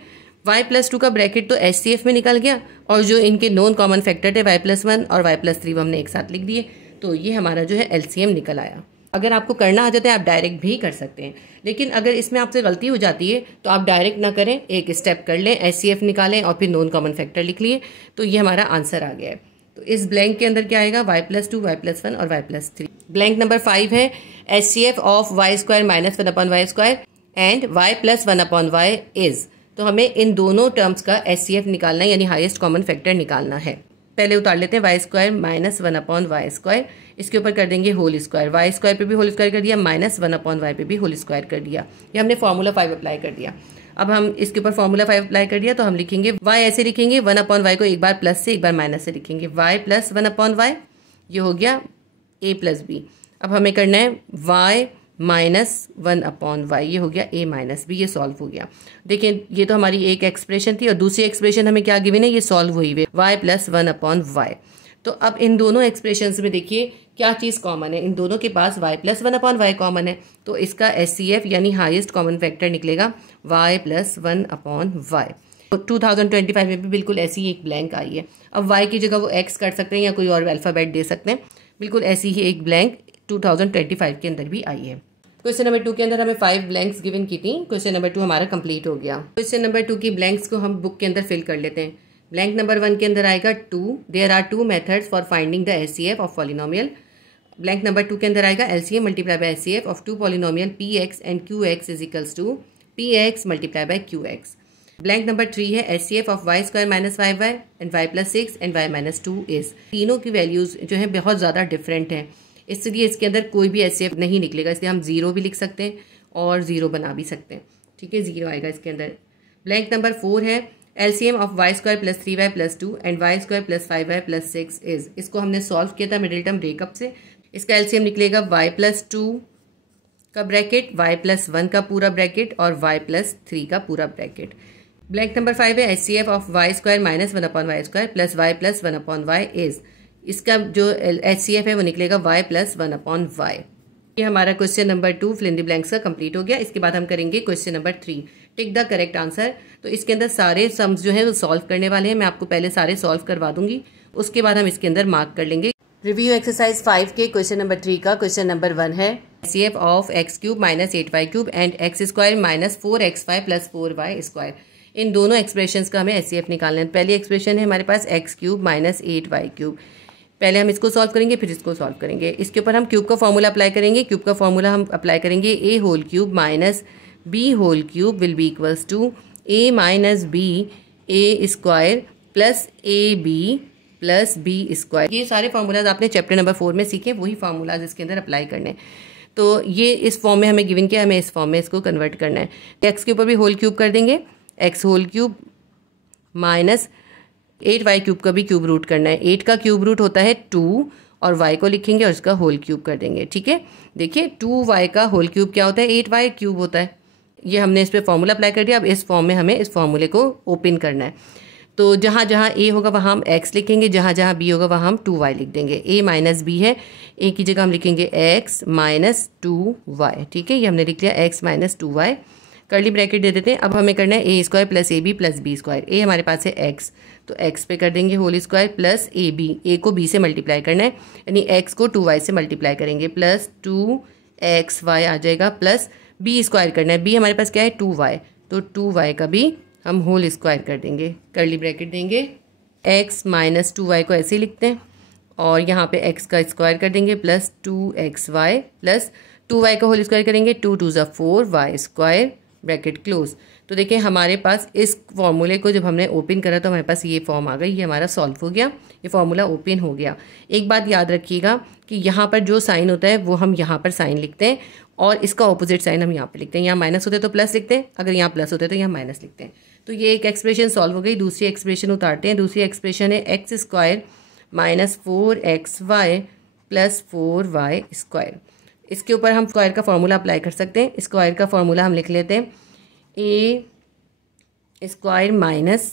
y+2 का ब्रैकेट तो एचसीएफ में निकल गया, और जो इनके नॉन कॉमन फैक्टर थे y+1 और y+3 वो हमने एक साथ लिख दिए, तो ये हमारा जो है एलसीएम निकल आया। अगर आपको करना आ जाता है आप डायरेक्ट भी कर सकते हैं, लेकिन अगर इसमें आपसे गलती हो जाती है तो आप डायरेक्ट ना करें, एक स्टेप कर लें, एचसीएफ निकालें और फिर नॉन कॉमन फैक्टर लिख लिए, तो ये हमारा आंसर आ गया है। तो इस ब्लैंक के अंदर क्या आएगा, y+2, y+1 और y+3। ब्लैंक नंबर 5 है HCF of y² - 1/y² and y+1/y is. तो हमें इन दोनों टर्म्स का एचसीएफ निकालना है, यानी हाईएस्ट कॉमन फैक्टर निकालना है। पहले उतार लेते हैं y² - 1/y², इसके ऊपर कर देंगे होल स्क्वायर, y² पे भी होल स्क्वायर कर दिया, -1/y पे भी होल स्क्वायर कर दिया। ये हमने फार्मूला 5 अप्लाई कर दिया। अब हम इसके ऊपर फार्मूला 5 अप्लाई कर दिया, तो हम लिखेंगे y ऐसे लिखेंगे, 1/y को एक बार प्लस से एक बार माइनस से लिखेंगे, y + 1/y, ये हो गया a + b। अब हमें करना है y - 1/y, ये हो गया a - b, ये सॉल्व हो गया। देखिए ये तो हमारी एक एक्सप्रेशन थी, और दूसरी एक्सप्रेशन हमें क्या गिवन है, ये सॉल्व हुई हुई y + 1/y। तो अब इन दोनों एक्सप्रेशंस में देखिए क्या चीज़ कॉमन है, इन दोनों के पास y + 1/y कॉमन है, तो इसका एचसीएफ यानी हाईएस्ट कॉमन फैक्टर निकलेगा y + 1/y। तो 2025 में भी बिल्कुल ऐसी एक ब्लैंक आई है। अब y की जगह वो x कर सकते हैं या कोई और अल्फ़ाबेट दे सकते हैं, बिल्कुल ऐसी ही एक ब्लैंक 2025 के अंदर भी आई है। क्वेश्चन नंबर 2 के अंदर हमें 5 ब्लैंक्स गिवन की थी, क्वेश्चन नंबर 2 हमारा कंप्लीट हो गया। क्वेश्चन नंबर 2 की ब्लैंक्स को हम बुक के अंदर फिल कर लेते हैं। ब्लैंक नंबर 1 के अंदर आएगा 2, there are 2 methods for finding the HCF of polynomial. Blank number 2 के अंदर आएगा LCM multiply by HCF of 2 polynomial px and qx is equals to px multiply by qx। Blank number 3 है HCF of y² - y and y+6 and y-2 is. तीनों की वैल्यूज जो है बहुत ज़्यादा डिफरेंट हैं, इसलिए इसके अंदर कोई भी एचसीएफ नहीं निकलेगा, इसलिए हम 0 भी लिख सकते हैं और 0 बना भी सकते हैं। ठीक है, 0 आएगा इसके अंदर। ब्लैंक नंबर 4 है LCM of y² + 3y + 2 and y² + 5y + 6 is. इसको हमने सॉल्व किया था मिडिल टर्म ब्रेकअप से। इसका एलसीएम निकलेगा y+2 का ब्रैकेट, y+1 का पूरा ब्रैकेट और y+3 का पूरा ब्रैकेट। ब्लैंक नंबर 5 है HCF of y² - 1/y² plus y + 1/y is. इसका जो एचसीएफ है वो निकलेगा y + 1/y। ये हमारा question number 2 fill in the blanks का कंप्लीट हो गया। इसके बाद हम करेंगे question number 3, tick the correct answer. तो इसके अंदर सारे सम्स जो है वो सॉल्व करने वाले हैं, मैं आपको पहले सारे सॉल्व करवा दूंगी, उसके बाद हम इसके अंदर मार्क कर लेंगे। रिव्यू एक्सरसाइज 5 के क्वेश्चन नंबर 3 का क्वेश्चन नंबर 1 है HCF of x³ - 8y³ and x² - 4xy + 4y²। इन दोनों एक्सप्रेशंस का हमें एचसीएफ निकालना है। पहली एक्सप्रेशन है हमारे पास x³ - 8y³। पहले हम इसको सॉल्व करेंगे फिर इसको सॉल्व करेंगे। इसके ऊपर हम क्यूब का फॉर्मूला अप्लाई करेंगे। क्यूब का फॉर्मूला हम अप्लाई करेंगे a³ - b³ will be equals to a - b a² plus ab plus b²। ये सारे फार्मूलाज आपने चैप्टर नंबर 4 में सीखे, वही फार्मूलाज इसके अंदर अप्लाई करने हैं। तो ये इस फॉर्म में हमें गिवन किया, हमें इस फॉर्म में इसको कन्वर्ट करना है। एक्स के ऊपर भी होल क्यूब कर देंगे, x³ माइनस 8y³ का भी क्यूब रूट करना है। 8 का क्यूब रूट होता है 2 और y को लिखेंगे और इसका होल क्यूब कर देंगे। ठीक है, देखिए 2y का होल क्यूब क्या होता है, 8y³ होता है। ये हमने इस पर फॉर्मूला अप्लाई कर दिया। अब इस फॉर्म में हमें इस फॉर्मूले को ओपन करना है। तो जहाँ जहाँ a होगा वहाँ हम x लिखेंगे, जहाँ जहाँ b होगा वहाँ हम 2y लिख देंगे। a माइनस b है, a की जगह हम लिखेंगे x माइनस 2y। ठीक है, ये हमने लिख लिया x minus 2y, curly bracket दे देते हैं। अब हमें करना है a² plus ab plus b²। a हमारे पास है x, तो x पे कर देंगे whole square plus ab, a को b से मल्टीप्लाई करना है, यानी x को 2y से मल्टीप्लाई करेंगे प्लस 2xy आ जाएगा प्लस b² करना है। b हमारे पास क्या है 2y, तो 2y का भी हम होल स्क्वायर कर देंगे, कर्ली ब्रैकेट देंगे। x माइनस 2y को ऐसे ही लिखते हैं और यहाँ पे x का स्क्वायर कर देंगे प्लस 2xy प्लस 2y का होल स्क्वायर करेंगे, 2 × 2 = 4 y² ब्रैकेट क्लोज। तो देखें हमारे पास इस फॉर्मूले को जब हमने ओपन करा तो हमारे पास ये फॉर्म आ गई, ये हमारा सॉल्व हो गया, ये फॉर्मूला ओपन हो गया। एक बात याद रखिएगा कि यहाँ पर जो साइन होता है वो हम यहाँ पर साइन लिखते हैं और इसका ऑपोजिट साइन हम यहाँ पे लिखते हैं। यहाँ माइनस होते तो प्लस लिखते हैं, अगर यहाँ प्लस होते तो यहाँ माइनस लिखते हैं। तो ये एक एक्सप्रेशन सॉल्व हो गई। दूसरी एक्सप्रेशन उतारते हैं। दूसरी एक्सप्रेशन है x square minus 4xy plus 4y square. इसके ऊपर हम स्क्वायर का फॉर्मूला अप्लाई कर सकते हैं। स्क्वायर का फॉर्मूला हम लिख लेते हैं, a square minus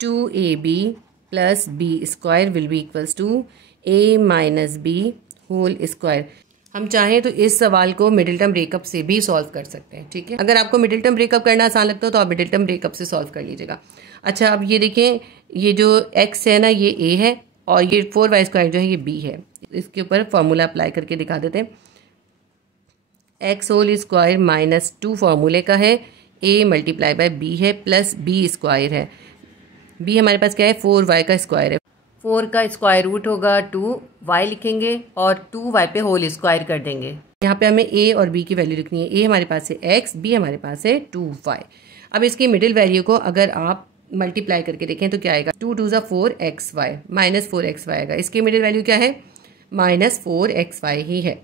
2ab plus b square will be equals to a minus b whole square. हम चाहें तो इस सवाल को मिडिल टर्म ब्रेकअप से भी सॉल्व कर सकते हैं, ठीक है। अगर आपको मिडिल टर्म ब्रेकअप करना आसान लगता हो तो आप मिडिल टर्म ब्रेकअप से सॉल्व कर लीजिएगा। अच्छा, अब ये देखें, ये जो x है ना ये a है और ये 4y स्क्वायर जो है ये b है। इसके ऊपर फॉर्मूला अप्लाई करके दिखा देते हैं। x होल स्क्वायर माइनस 2 फॉर्मूले का है, a मल्टीप्लाई बाय b है प्लस b स्क्वायर है। b हमारे पास क्या है, 4y का स्क्वायर है। 4 का स्क्वायर रूट होगा 2y लिखेंगे और 2y पे होल स्क्वायर कर देंगे। यहाँ पे हमें a और b की वैल्यू लिखनी है। a हमारे पास है x, b हमारे पास है 2y। अब इसकी मिडिल वैल्यू को अगर आप मल्टीप्लाई करके देखें तो क्या आएगा, 2 2 4xy माइनस 4xy आएगा। इसकी मिडिल वैल्यू क्या है, माइनस 4xy ही है।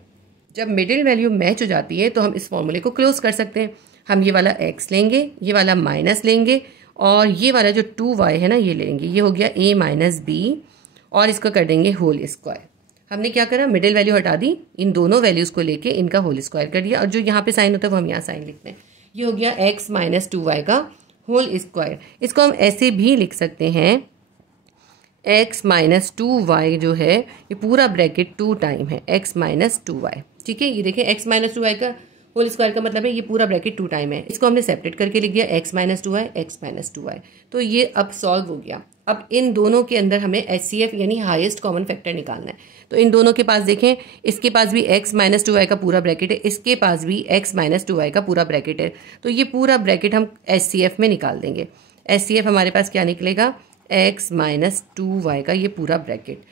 जब मिडिल वैल्यू मैच हो जाती है तो हम इस फॉर्मूले को क्लोज कर सकते हैं। हम ये वाला x लेंगे, ये वाला माइनस लेंगे और ये वाला जो 2y है ना ये लेंगे। ये हो गया a माइनस b और इसका कर देंगे होल स्क्वायर। हमने क्या करा, मिडिल वैल्यू हटा दी, इन दोनों वैल्यूज़ को लेके इनका होल स्क्वायर कर दिया और जो यहाँ पे साइन होता है वो हम यहाँ साइन लिखते हैं। ये हो गया x माइनस 2y का होल स्क्वायर। इसको हम ऐसे भी लिख सकते हैं, x माइनस 2y जो है ये पूरा ब्रैकेट 2 टाइम है x माइनस 2y, ठीक है। ये देखें x माइनस 2y का होल स्क्वायर का मतलब है ये पूरा ब्रैकेट 2 टाइम है। इसको हमने सेपरेट करके लिख दिया x minus 2y x minus 2y। तो ये अब सॉल्व हो गया। अब इन दोनों के अंदर हमें HCF यानी हाईएस्ट कॉमन फैक्टर निकालना है। तो इन दोनों के पास देखें, इसके पास भी x माइनस 2y का पूरा ब्रैकेट है, इसके पास भी x माइनस 2y का पूरा ब्रैकेट है। तो ये पूरा ब्रैकेट हम HCF में निकाल देंगे। HCF हमारे पास क्या निकलेगा, x माइनस 2y का ये पूरा ब्रैकेट।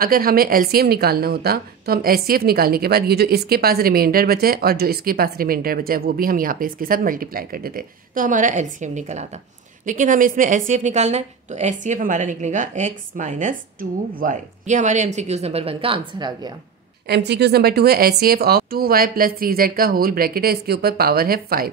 अगर हमें LCM निकालना होता तो हम HCF निकालने के बाद ये जो इसके पास रिमाइंडर बचा है और जो इसके पास रिमाइंडर बचा है वो भी हम यहाँ पे इसके साथ मल्टीप्लाई कर देते तो हमारा LCM निकल आता। लेकिन हमें इसमें HCF निकालना है तो HCF हमारा निकलेगा x माइनस 2y। ये हमारे MCQs नंबर 1 का आंसर आ गया। MCQs नंबर 2 है HCF of 2y plus 3z का होल ब्रैकेट है, इसके ऊपर पावर है 5।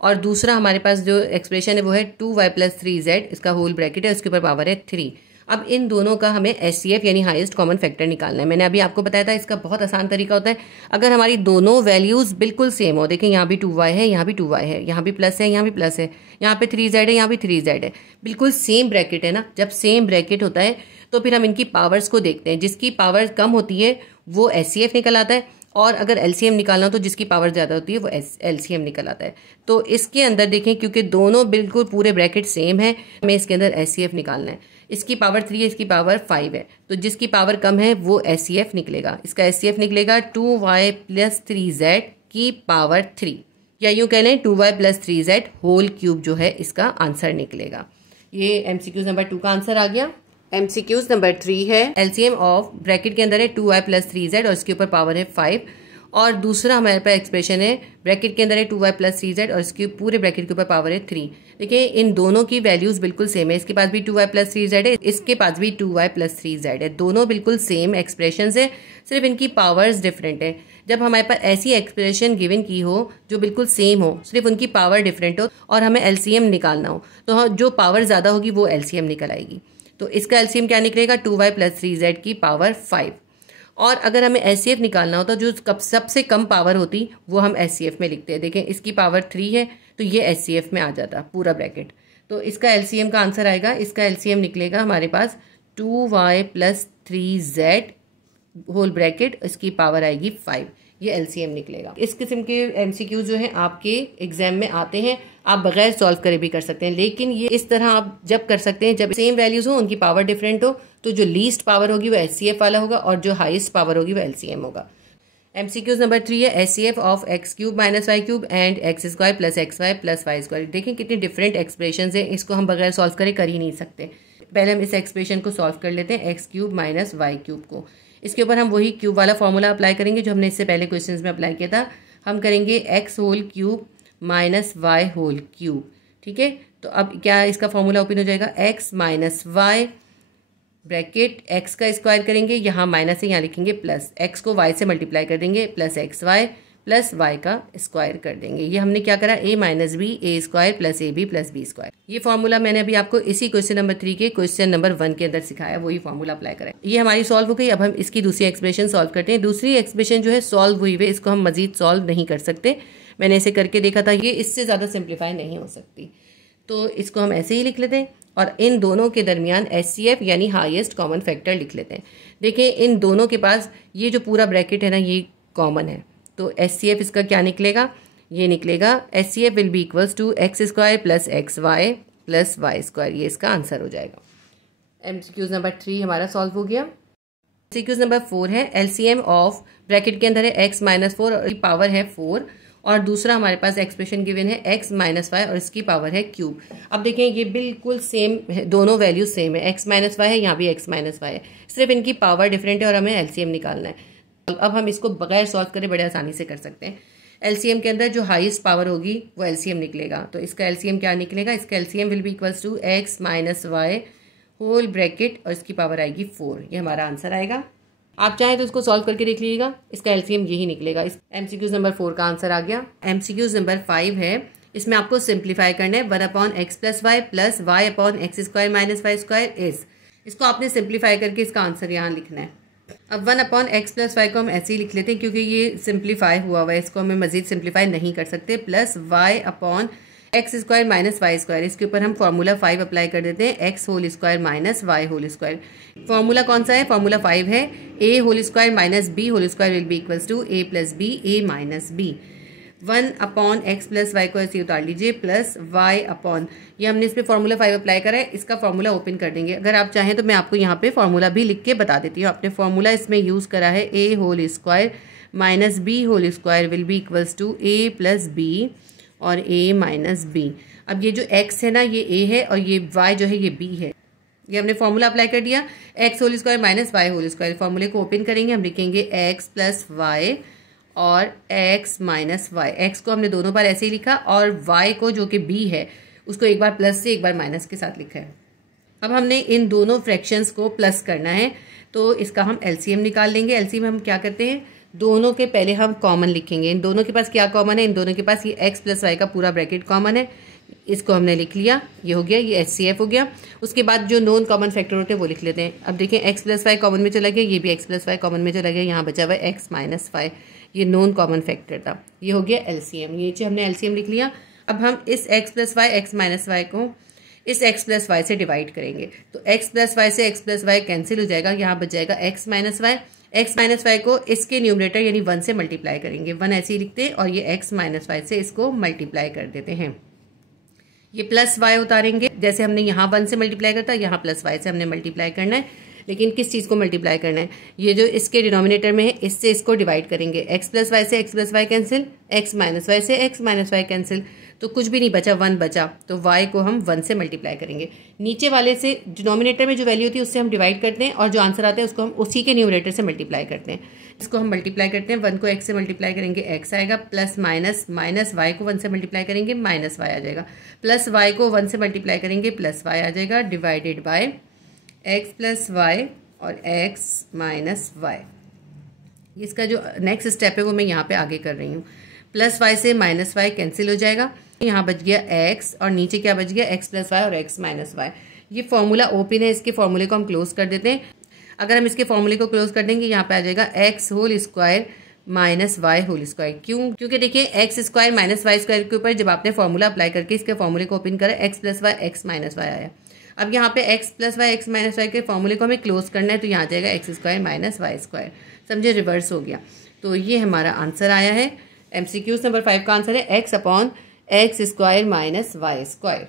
और दूसरा हमारे पास जो एक्सप्रेशन है वो है 2y प्लस 3z, इसका होल ब्रैकेट है, उसके ऊपर पावर है 3। अब इन दोनों का हमें HCF यानी हाईएस्ट कॉमन फैक्टर निकालना है। मैंने अभी आपको बताया था इसका बहुत आसान तरीका होता है। अगर हमारी दोनों वैल्यूज बिल्कुल सेम हो, देखें यहाँ भी 2y है, यहाँ भी 2y है, यहाँ भी प्लस है, यहाँ भी प्लस है, यहाँ पे 3z है, यहाँ भी 3z है, बिल्कुल सेम ब्रैकेट है ना। जब सेम ब्रैकेट होता है तो फिर हम इनकी पावर्स को देखते हैं। जिसकी पावर कम होती है वो HCF निकल आता है और अगर LCM निकालना हो तो जिसकी पावर ज़्यादा होती है वो LCM निकल आता है। तो इसके अंदर देखें क्योंकि दोनों बिल्कुल पूरे ब्रैकेट सेम है, हमें इसके अंदर HCF निकालना है। इसकी पावर 3 है, इसकी पावर 5 है, तो जिसकी पावर कम है वो HCF निकलेगा। इसका HCF निकलेगा 2y प्लस 3z की पावर 3, या यूँ कह लें 2y plus 3z whole cube जो है इसका आंसर निकलेगा। ये MCQs नंबर 2 का आंसर आ गया। MCQs नंबर 3 है LCM ऑफ ब्रैकेट के अंदर है 2y प्लस 3z और इसके ऊपर पावर है 5। और दूसरा हमारे पास एक्सप्रेशन है ब्रैकेट के अंदर है 2y प्लस 3z और इसके पूरे ब्रैकेट के ऊपर पावर है 3। देखिए इन दोनों की वैल्यूज बिल्कुल सेम है। इसके पास भी 2y प्लस 3z है, इसके पास भी 2y प्लस 3z है। दोनों बिल्कुल सेम एक्सप्रेशन है, सिर्फ इनकी पावर्स डिफरेंट है। जब हमारे पास ऐसी एक्सप्रेशन गिवन की हो जो बिल्कुल सेम हो, सिर्फ उनकी पावर डिफरेंट हो और हमें LCM निकालना हो, तो जो पावर ज़्यादा होगी वो LCM निकल आएगी। तो इसका LCM क्या निकलेगा, 2y प्लस 3z की पावर 5। और अगर हमें HCF निकालना होता जो सबसे कम पावर होती वो हम HCF में लिखते हैं। देखें इसकी पावर 3 है तो ये HCF में आ जाता पूरा ब्रैकेट। तो इसका LCM का आंसर आएगा, इसका LCM निकलेगा हमारे पास 2y plus 3z whole bracket, इसकी पावर आएगी 5, ये LCM निकलेगा। इस किस्म के MCQ जो हैं आपके एग्जाम में आते हैं, आप बगैर सॉल्व करे भी कर सकते हैं। लेकिन ये इस तरह आप जब कर सकते हैं जब सेम वैल्यूज हो, उनकी पावर डिफरेंट हो, तो जो लीस्ट पावर होगी वो HCF वाला होगा और जो हाईएस्ट पावर होगी वो LCM होगा। MCQs नंबर 3 है HCF of x cube minus y cube and x square plus XY plus y square. देखें कितने डिफरेंट एक्सप्रेशन हैं, इसको हम बगैर सॉल्व करे कर ही नहीं सकते। पहले हम इस एक्सप्रेशन को सॉल्व कर लेते हैं, x cube minus y cube को। इसके ऊपर हम वही क्यूब वाला फॉर्मूला अप्लाई करेंगे जो हमने इससे पहले क्वेश्चंस में अप्लाई किया था। हम करेंगे x whole cube minus y whole cube. ठीक है, तो अब क्या इसका फॉर्मूला ओपन हो जाएगा, x minus y bracket x का स्क्वायर करेंगे, यहाँ माइनस है, यहाँ लिखेंगे प्लस, एक्स को वाई से मल्टीप्लाई कर देंगे, plus x y plus y का स्क्वायर कर देंगे। ये हमने क्या करा, a minus b a square plus a b plus b square. ये फॉर्मूला मैंने अभी आपको इसी क्वेश्चन नंबर 3 के क्वेश्चन नंबर 1 के अंदर सिखाया, वही फॉर्मूला अप्लाई करें। ये हमारी सॉल्व हो गई। अब हम इसकी दूसरी एक्सप्रेशन सॉल्व करते हैं। दूसरी एक्सप्रेशन जो है सॉल्व हुई हुई, इसको हम मजीद सॉल्व नहीं कर सकते, मैंने इसे करके देखा था, ये इससे ज़्यादा सिंप्लीफाई नहीं हो सकती, तो इसको हम ऐसे ही लिख लेते हैं और इन दोनों के दरमियान HCF यानी हाईएस्ट कॉमन फैक्टर लिख लेते हैं। देखिए इन दोनों के पास ये जो पूरा ब्रैकेट है ना, ये कॉमन है, तो HCF इसका क्या निकलेगा, ये निकलेगा HCF will be equals to x square plus x y plus y square. ये इसका आंसर हो जाएगा। MCQ नंबर 3 हमारा सॉल्व हो गया। MCQ नंबर 4 है LCM ऑफ ब्रैकेट के अंदर है x माइनस 4 और पावर है 4, और दूसरा हमारे पास एक्सप्रेशन गिवन है x माइनस वाई और इसकी पावर है क्यूब। अब देखें ये बिल्कुल सेम है, दोनों वैल्यूज सेम है, x माइनस वाई है, यहाँ भी x माइनस वाई है, सिर्फ इनकी पावर डिफरेंट है और हमें LCM निकालना है। अब हम इसको बगैर सॉल्व करे बड़े आसानी से कर सकते हैं। LCM के अंदर जो हाईएस्ट पावर होगी वो LCM निकलेगा, तो इसका LCM क्या निकलेगा, इसका LCM will be equals to x minus y whole bracket और इसकी पावर आएगी 4। ये हमारा आंसर आएगा। आप चाहें तो इसको सॉल्व करके देख लीजिएगा, इसका एलसीएम यही निकलेगा। इस MCQ नंबर 4 का आंसर आ गया। MCQ नंबर 5 है, इसमें आपको सिंप्लीफाई करना है 1 upon x plus y plus y upon x square minus y square is. इसको आपने सिंप्लीफाई करके इसका आंसर यहाँ लिखना है। अब 1 अपॉन एक्स प्लस वाई को हम ऐसे ही लिख लेते हैं क्योंकि ये सिंप्लीफाई हुआ हुआ है, इसको हमें मजीद सिंप्लीफाई नहीं कर सकते, plus y upon x square minus y square. इसके ऊपर हम फॉर्मूला 5 अप्लाई कर देते हैं, x whole square minus y whole square. Formula कौन सा है, फॉर्मूला 5 है, a whole square minus b whole square will be equals to a plus b a minus b. 1 upon x plus y को ऐसे उतार लीजिए, प्लस वाई अपॉन, ये हमने इस पर फॉर्मूला 5 अप्लाई करा है, इसका फॉर्मूला ओपन कर देंगे। अगर आप चाहें तो मैं आपको यहाँ पे फॉर्मूला भी लिख के बता देती हूँ। आपने फॉर्मूला इसमें यूज़ करा है a whole square minus b whole square will be equals to a plus b और ए माइनस बी। अब ये जो x है ना ये a है और ये y जो है ये b है। ये हमने फॉर्मूला अप्लाई कर दिया, x whole square minus y whole square. फॉर्मूले को ओपन करेंगे, हम लिखेंगे x प्लस वाई और x माइनस वाई। x को हमने दोनों बार ऐसे ही लिखा और y को जो कि b है उसको एक बार प्लस से एक बार माइनस के साथ लिखा है। अब हमने इन दोनों फ्रैक्शंस को प्लस करना है, तो इसका हम एलसीएम निकाल लेंगे। एलसीएम हम क्या करते हैं, दोनों के पहले हम कॉमन लिखेंगे। इन दोनों के पास क्या कॉमन है, इन दोनों के पास ये x प्लस वाई का पूरा ब्रैकेट कॉमन है, इसको हमने लिख लिया, ये हो गया, ये HCF हो गया। उसके बाद जो नॉन कॉमन फैक्टर होते हैं वो लिख लेते हैं। अब देखें x प्लस वाई कॉमन में चला गया, ये भी x प्लस वाई कॉमन में चला गया, यहाँ बचा हुआ है x माइनस वाई, ये नॉन कॉमन फैक्टर था, ये हो गया LCM। नीचे हमने LCM लिख लिया। अब हम इस x plus y x minus y को इस x प्लस वाई से डिवाइड करेंगे, तो x प्लस वाई से x प्लस वाई कैंसिल हो जाएगा, यहाँ बच जाएगा x minus y. x minus y को इसके न्यूमरेटर यानी 1 से मल्टीप्लाई करेंगे, 1 ऐसे ही लिखते हैं और ये x माइनस वाई से इसको मल्टीप्लाई कर देते हैं। ये प्लस y उतारेंगे, जैसे हमने यहाँ 1 से मल्टीप्लाई करता है, यहाँ प्लस y से हमने मल्टीप्लाई करना है। लेकिन किस चीज़ को मल्टीप्लाई करना है, ये जो इसके डिनोमिनेटर में है इससे इसको डिवाइड करेंगे। x प्लस वाई से x plus y cancel, x minus y से x माइनस वाई कैंसिल, तो कुछ भी नहीं बचा, 1 बचा, तो y को हम 1 से मल्टीप्लाई करेंगे। नीचे वाले से डिनोमिनेटर में जो वैल्यू होती है उससे हम डिवाइड करते हैं और जो आंसर आता है उसको हम उसी के न्यूमरेटर से मल्टीप्लाई करते हैं। इसको हम मल्टीप्लाई करते हैं, 1 को x से मल्टीप्लाई करेंगे x आएगा, प्लस माइनस माइनस y को 1 से मल्टीप्लाई करेंगे माइनस y आ जाएगा, प्लस y को 1 से मल्टीप्लाई करेंगे प्लस y आ जाएगा, divided by x plus y और x माइनस वाई। इसका जो नेक्स्ट स्टेप है वो मैं यहाँ पे आगे कर रही हूँ। प्लस y से माइनस वाई कैंसिल हो जाएगा, यहाँ बच गया x और नीचे क्या बच गया, x प्लस वाई और x माइनस वाई। ये फॉर्मूला ओपन है, इसके फॉर्मूले को हम क्लोज कर देते हैं। अगर हम इसके फॉर्मूले को क्लोज कर देंगे, यहाँ पे आ जाएगा x whole square minus y whole square. क्यों, क्योंकि देखिए x square minus y square के ऊपर जब आपने फॉर्मूला अप्लाई करके इसके फॉर्मूले को ओपन करा, x plus y x minus y आया। अब यहाँ पे x plus y x minus y के फॉर्मूले को हमें क्लोज करना है, तो यहाँ आ जाएगा x square minus y square. समझे, रिवर्स हो गया। तो ये हमारा आंसर आया है। MCQ नंबर 5 का आंसर है x upon x square minus y square.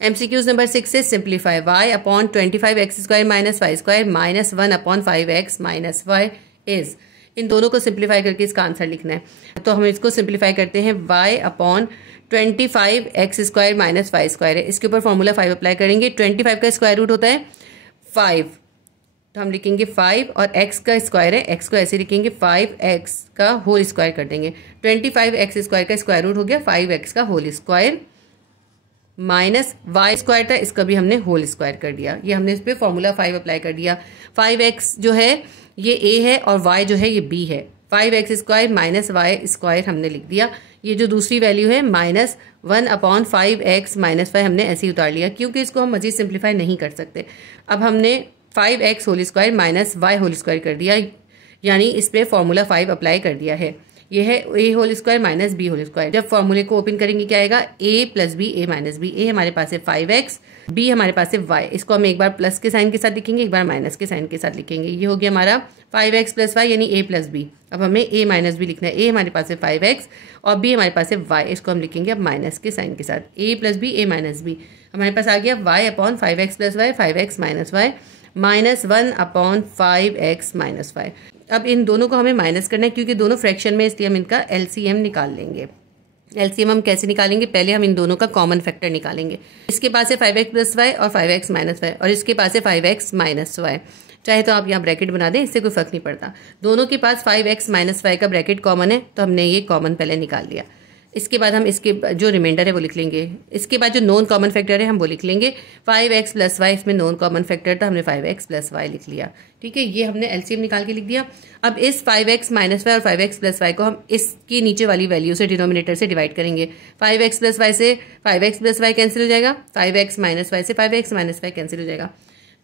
MCQ number 6 से simplify y upon 25x square minus y square minus 1 upon 5x minus y is. इन दोनों को सिंप्लीफाई करके इसका आंसर लिखना है, तो हम इसको सिंप्लीफाई करते हैं। y upon 25x square minus y square है, इसके ऊपर फॉर्मूला 5 अप्लाई करेंगे। 25 का स्क्वायर रूट होता है 5, तो हम लिखेंगे 5 और x का स्क्वायर है, x को ऐसे लिखेंगे 5x का होल स्क्वायर कर देंगे। 25x स्क्वायर का स्क्वायर रूट हो गया 5x का whole square minus y square था, इसका भी हमने होल स्क्वायर कर दिया। ये हमने इस पर फॉर्मूला 5 अप्लाई कर दिया। 5x जो है ये a है और y जो है ये b है। 5x square minus y square हमने लिख दिया। ये जो दूसरी वैल्यू है -1/5x माइनस 5 हमने ऐसे ही उतार लिया, क्योंकि इसको हम मजीद सिंप्लीफाई नहीं कर सकते। अब हमने 5x whole square minus y whole square कर दिया, यानी इस पर फॉर्मूला 5 अप्लाई कर दिया है। ये है a whole square minus b whole square. जब फॉर्मूले को ओपन करेंगे क्या आएगा, a plus b a minus b. a हमारे पास है 5x, b हमारे पास है y। इसको हम एक बार प्लस के साइन के साथ लिखेंगे, एक बार माइनस के साइन के साथ लिखेंगे। ये हो गया हमारा 5x प्लस y यानी a प्लस b। अब हमें a माइनस b लिखना है। a हमारे पास है 5x और b हमारे पास है y। इसको हम लिखेंगे अब माइनस के साइन के साथ। a plus b a minus b हमारे पास आ गया y upon 5x plus y 5x minus y minus 1/5x minus y। अब इन दोनों को हमें माइनस करना है क्योंकि दोनों फ्रैक्शन में, इसलिए हम इनका एलसीएम निकाल लेंगे। एलसीएम हम कैसे निकालेंगे, पहले हम इन दोनों का कॉमन फैक्टर निकालेंगे। इसके पास है 5x प्लस y और 5x माइनस y और इसके पास है 5x माइनस y। चाहे तो आप यहाँ ब्रैकेट बना दें, इससे कोई फर्क नहीं पड़ता। दोनों के पास 5x माइनस y का ब्रैकेट कॉमन है, तो हमने ये कॉमन पहले निकाल लिया। इसके बाद हम इसके जो रिमाइंडर है वो लिख लेंगे। इसके बाद जो नॉन कॉमन फैक्टर है हम वो लिख लेंगे। 5x प्लस y, इसमें नॉन कॉमन फैक्टर था, हमने 5x प्लस y लिख लिया। ठीक है, ये हमने एलसीएम निकाल के लिख दिया। अब इस 5x माइनस y और 5x प्लस y को हम इसकी नीचे वाली वैल्यू से, डिनोमिनेटर से डिवाइड करेंगे। 5x प्लस y से 5x प्लस y कैंसिल हो जाएगा, 5x माइनस y से 5x माइनस y कैंसिल हो जाएगा।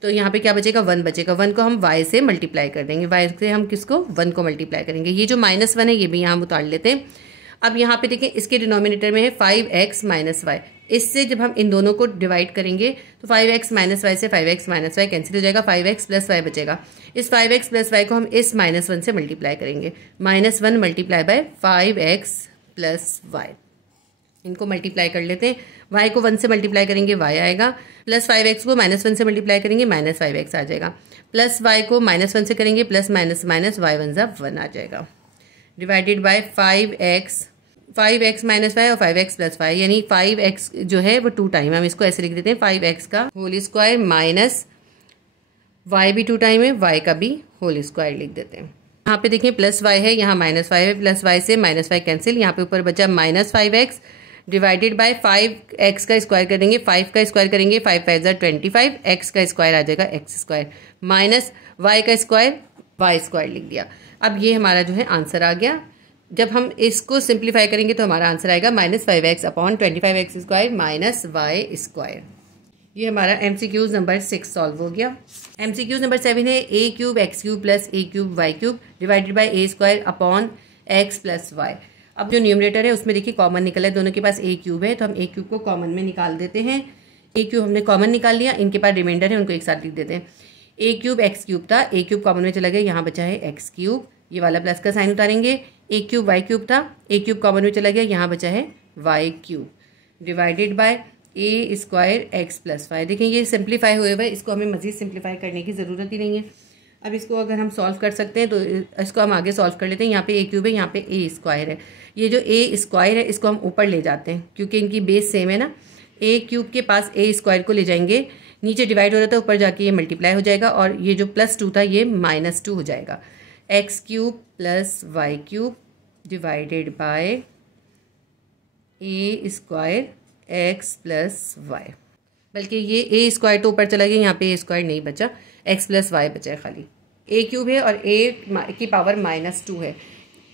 तो यहाँ पे क्या बचेगा, 1 बचेगा। 1 को हम y से मल्टीप्लाई कर देंगे। y से हम किसको, 1 को मल्टीप्लाई करेंगे। ये जो -1 है ये भी यहाँ हम उतार लेते हैं। अब यहाँ पे देखें, इसके डिनोमिनेटर में है 5x माइनस y। इससे जब हम इन दोनों को डिवाइड करेंगे तो 5x माइनस y से 5x माइनस y कैंसिल हो जाएगा, 5x प्लस y बचेगा। इस 5x प्लस y को हम इस -1 से मल्टीप्लाई करेंगे। -1 multiply by 5x plus y। इनको मल्टीप्लाई कर लेते हैं। y को 1 से मल्टीप्लाई करेंगे y आएगा, प्लस 5x को -1 से मल्टीप्लाई करेंगे -5x आ जाएगा, प्लस y को -1 से करेंगे प्लस माइनस माइनस y 1 आ जाएगा, divided bye 5x minus y और 5x प्लस y, यानी 5x जो है वो 2 टाइम। हम इसको ऐसे लिख देते हैं, 5x का होल स्क्वायर माइनस y भी 2 टाइम है, y का भी होल स्क्वायर लिख देते हैं। यहाँ पे देखिए प्लस y है, यहाँ माइनस y है, प्लस y से माइनस y कैंसिल, यहाँ पे ऊपर बचा -5x डिवाइडेड बाय 5x का स्क्वायर करेंगे, 5 का स्क्वायर करेंगे, 5 5 25, x का स्क्वायर आ जाएगा x स्क्वायर माइनस y का स्क्वायर y स्क्वायर लिख दिया। अब ये हमारा जो है आंसर आ गया। जब हम इसको सिंप्लीफाई करेंगे तो हमारा आंसर आएगा -5x upon 25x square minus y square. ये हमारा MCQ नंबर 6 सॉल्व हो गया। MCQ नंबर 7 है a³ x³ plus a³ y³ divided by a square upon x plus y। अब जो न्यूमरेटर है उसमें देखिए कॉमन निकला है, दोनों के पास a³ है तो हम a³ को कॉमन में निकाल देते हैं। a³ हमने कॉमन निकाल लिया, इनके पास रिमाइंडर है उनको एक साथ लिख देते हैं। a³ x³ था, a³ कॉमन में चला गया, यहाँ बचा है x³, ये वाला प्लस का साइन उतारेंगे। a³ y³ था, a³ कॉमन में चला गया, यहाँ बचा है y³ divided by a square x plus y। देखिए ये सिंप्लीफाई हुए हुए, इसको हमें मजीद सिंप्लीफाई करने की ज़रूरत ही नहीं है। अब इसको अगर हम सॉल्व कर सकते हैं तो इसको हम आगे सॉल्व कर लेते हैं। यहाँ पे a³ है, यहाँ पे a स्क्वायर है। ये जो a स्क्वायर है इसको हम ऊपर ले जाते हैं क्योंकि इनकी बेस सेम है ना। a³ के पास a स्क्वायर को ले जाएंगे, नीचे डिवाइड हो रहा था, ऊपर जाके ये मल्टीप्लाई हो जाएगा और ये जो +2 था ये -2 हो जाएगा। x³ plus y³ divided by a square x plus y। बल्कि ये a स्क्वायर तो ऊपर चला गया, यहाँ पे a स्क्वायर नहीं बचा, x प्लस y बचा है खाली। a³ है और a की पावर -2 है।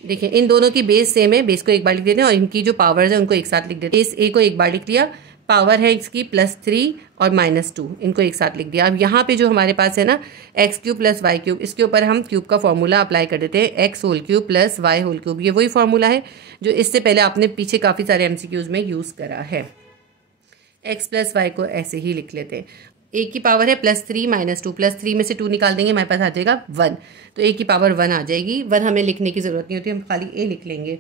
देखिए इन दोनों की बेस सेम है, बेस को एक बार लिख देते हैं और इनकी जो पावर्स है उनको एक साथ लिख देते हैं। इस a को एक बार लिख लिया, पावर है इसकी +3 और -2, इनको एक साथ लिख दिया। अब यहाँ पे जो हमारे पास है ना x³ प्लस y³, इसके ऊपर हम क्यूब का फॉर्मूला अप्लाई कर देते हैं, x³ प्लस y³। ये वही फॉर्मूला है जो इससे पहले आपने पीछे काफ़ी सारे MCQs में यूज़ करा है। x प्लस y को ऐसे ही लिख लेते हैं। a की पावर है +3 -2, +3 में से 2 निकाल देंगे, हमारे पास आ जाएगा 1, तो a की पावर 1 आ जाएगी। 1 हमें लिखने की ज़रूरत नहीं होती, हम खाली a लिख लेंगे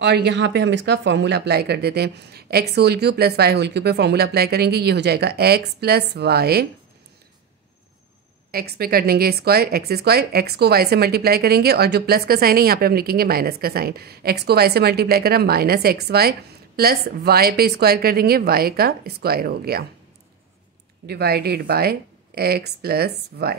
और यहाँ पे हम इसका फॉर्मूला अप्लाई कर देते हैं। x³ प्लस y³ पे फॉर्मूला अप्लाई करेंगे, ये हो जाएगा x प्लस y, x पे कर देंगे स्क्वायर, x स्क्वायर, x को y से मल्टीप्लाई करेंगे और जो प्लस का साइन है यहाँ पे हम लिखेंगे माइनस का साइन। x को y से मल्टीप्लाई करा -xy प्लस y पे स्क्वायर कर देंगे, y का स्क्वायर हो गया divided by x plus y।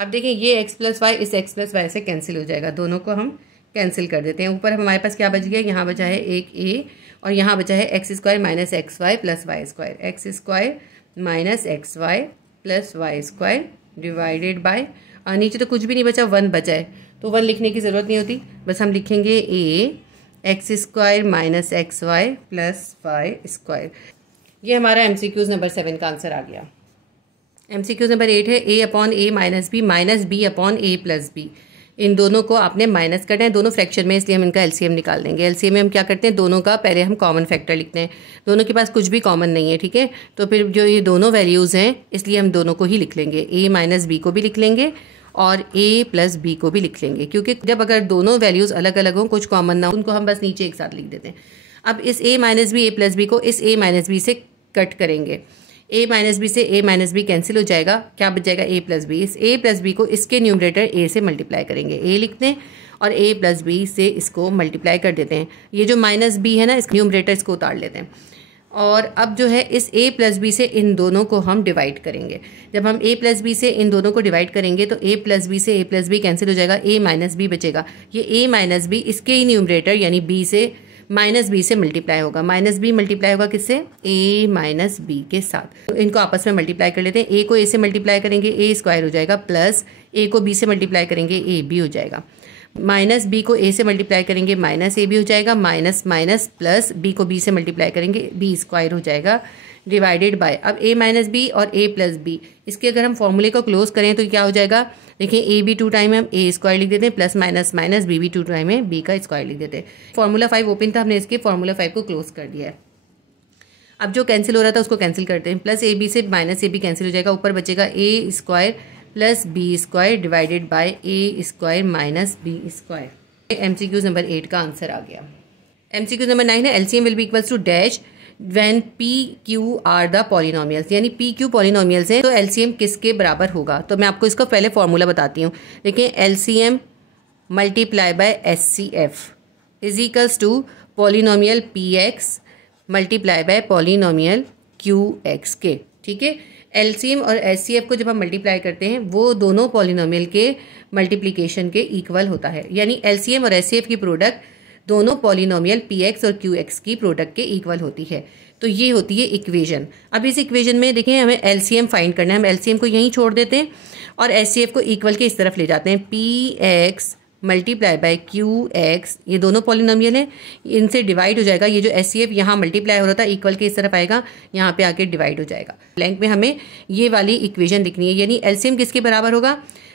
अब देखिए ये x प्लस वाई इस x प्लस वाई से कैंसिल हो जाएगा, दोनों को हम कैंसिल कर देते हैं। ऊपर हमारे पास क्या बच गया, यहाँ बचा है एक a और यहाँ बचा है x square minus x y plus y square, x square minus x y plus y square divided by, नीचे तो कुछ भी नहीं बचा, 1 बचा है, तो 1 लिखने की ज़रूरत नहीं होती, बस हम लिखेंगे a x square minus x y plus y square. ये हमारा MCQs नंबर 7 का आंसर आ गया। MCQs नंबर 8 है a upon a minus b upon a plus b. इन दोनों को आपने माइनस करना है, दोनों फ्रैक्शन में, इसलिए हम इनका LCM निकाल देंगे। LCM में हम क्या करते हैं, दोनों का पहले हम कॉमन फैक्टर लिखते हैं, दोनों के पास कुछ भी कॉमन नहीं है, ठीक है, तो फिर जो ये दोनों वैल्यूज़ हैं इसलिए हम दोनों को ही लिख लेंगे, a माइनस बी को भी लिख लेंगे और a प्लस बी को भी लिख लेंगे, क्योंकि जब अगर दोनों वैल्यूज़ अलग अलग हों, कुछ कॉमन ना हो, उनको हम बस नीचे एक साथ लिख देते हैं। अब इस a minus b, a plus b को इस a माइनस बी से कट करेंगे, a माइनस बी से a माइनस बी कैंसिल हो जाएगा, क्या बच जाएगा a प्लस बी। इस a प्लस बी को इसके न्यूमरेटर a से मल्टीप्लाई करेंगे, a लिखते हैं और a प्लस बी से इसको मल्टीप्लाई कर देते हैं। ये जो माइनस b है ना, इस न्यूमरेटर इसको उतार लेते हैं और अब जो है इस a प्लस बी से इन दोनों को हम डिवाइड करेंगे। जब हम a प्लस बी से इन दोनों को डिवाइड करेंगे तो a प्लस बी से a प्लस बी कैंसिल हो जाएगा, a माइनस बी बचेगा। ये a माइनस बी इसके ही न्यूमरेटर यानी b से माइनस बी से मल्टीप्लाई होगा, माइनस बी मल्टीप्लाई होगा किससे, a माइनस बी के साथ। तो इनको आपस में मल्टीप्लाई कर लेते हैं, a को a से मल्टीप्लाई करेंगे a स्क्वायर हो जाएगा, प्लस a को b से मल्टीप्लाई करेंगे a b हो जाएगा, माइनस b को a से मल्टीप्लाई करेंगे माइनस a b हो जाएगा, माइनस माइनस प्लस b को b से मल्टीप्लाई करेंगे b स्क्वायर हो जाएगा, डिवाइडेड बाय। अब a माइनस बी और a प्लस बी, इसके अगर हम फॉर्मूले को क्लोज करें तो क्या हो जाएगा, देखिए a भी 2 टाइम है, हम a स्क्वायर लिख देते हैं, प्लस माइनस माइनस b भी 2 टाइम है, b का स्क्वायर लिख देते हैं। फॉर्मूला 5 ओपन था, हमने इसके फॉर्मूला 5 को क्लोज कर दिया है। अब जो कैंसिल हो रहा था उसको कैंसिल करते हैं, प्लस a b से माइनस a b कैंसिल हो जाएगा, ऊपर बचेगा a square plus b square divided by a square minus b square. MCQ number 8 का आंसर आ गया। MCQ नंबर 9 है LCM will be equals to dash when P Q are the polynomials, यानी P Q पॉलिनोमियल्स हैं तो LCM किसके बराबर होगा। तो मैं आपको इसका पहले फॉर्मूला बताती हूँ। देखिए LCM multiply by SCF is equals to polynomial PX multiply by polynomial QX के, ठीक है। LCM और SCF को जब हम मल्टीप्लाई करते हैं वो दोनों पॉलिनोमियल के मल्टीप्लिकेशन के इक्वल होता है, यानी LCM और SCF की प्रोडक्ट दोनों पॉलिनोमियल PX और QX की प्रोडक्ट के इक्वल होती है। तो ये होती है इक्वेशन। अब इस इक्वेशन में देखिए हमें LCM फाइंड करना है, हम LCM को यहीं छोड़ देते हैं और SCF को इक्वल के इस तरफ ले जाते हैं। PX मल्टीप्लाई बाय QX, ये दोनों पॉलिनोमियल है, इनसे डिवाइड हो जाएगा। ये जो SCF यहाँ मल्टीप्लाई हो रहा था इक्वल के इस तरफ आएगा, यहाँ पे आके डिवाइड हो जाएगा। ब्लैंक में हमें ये वाली इक्वेशन लिखनी है, यानी LCM किसके बराबर होगा,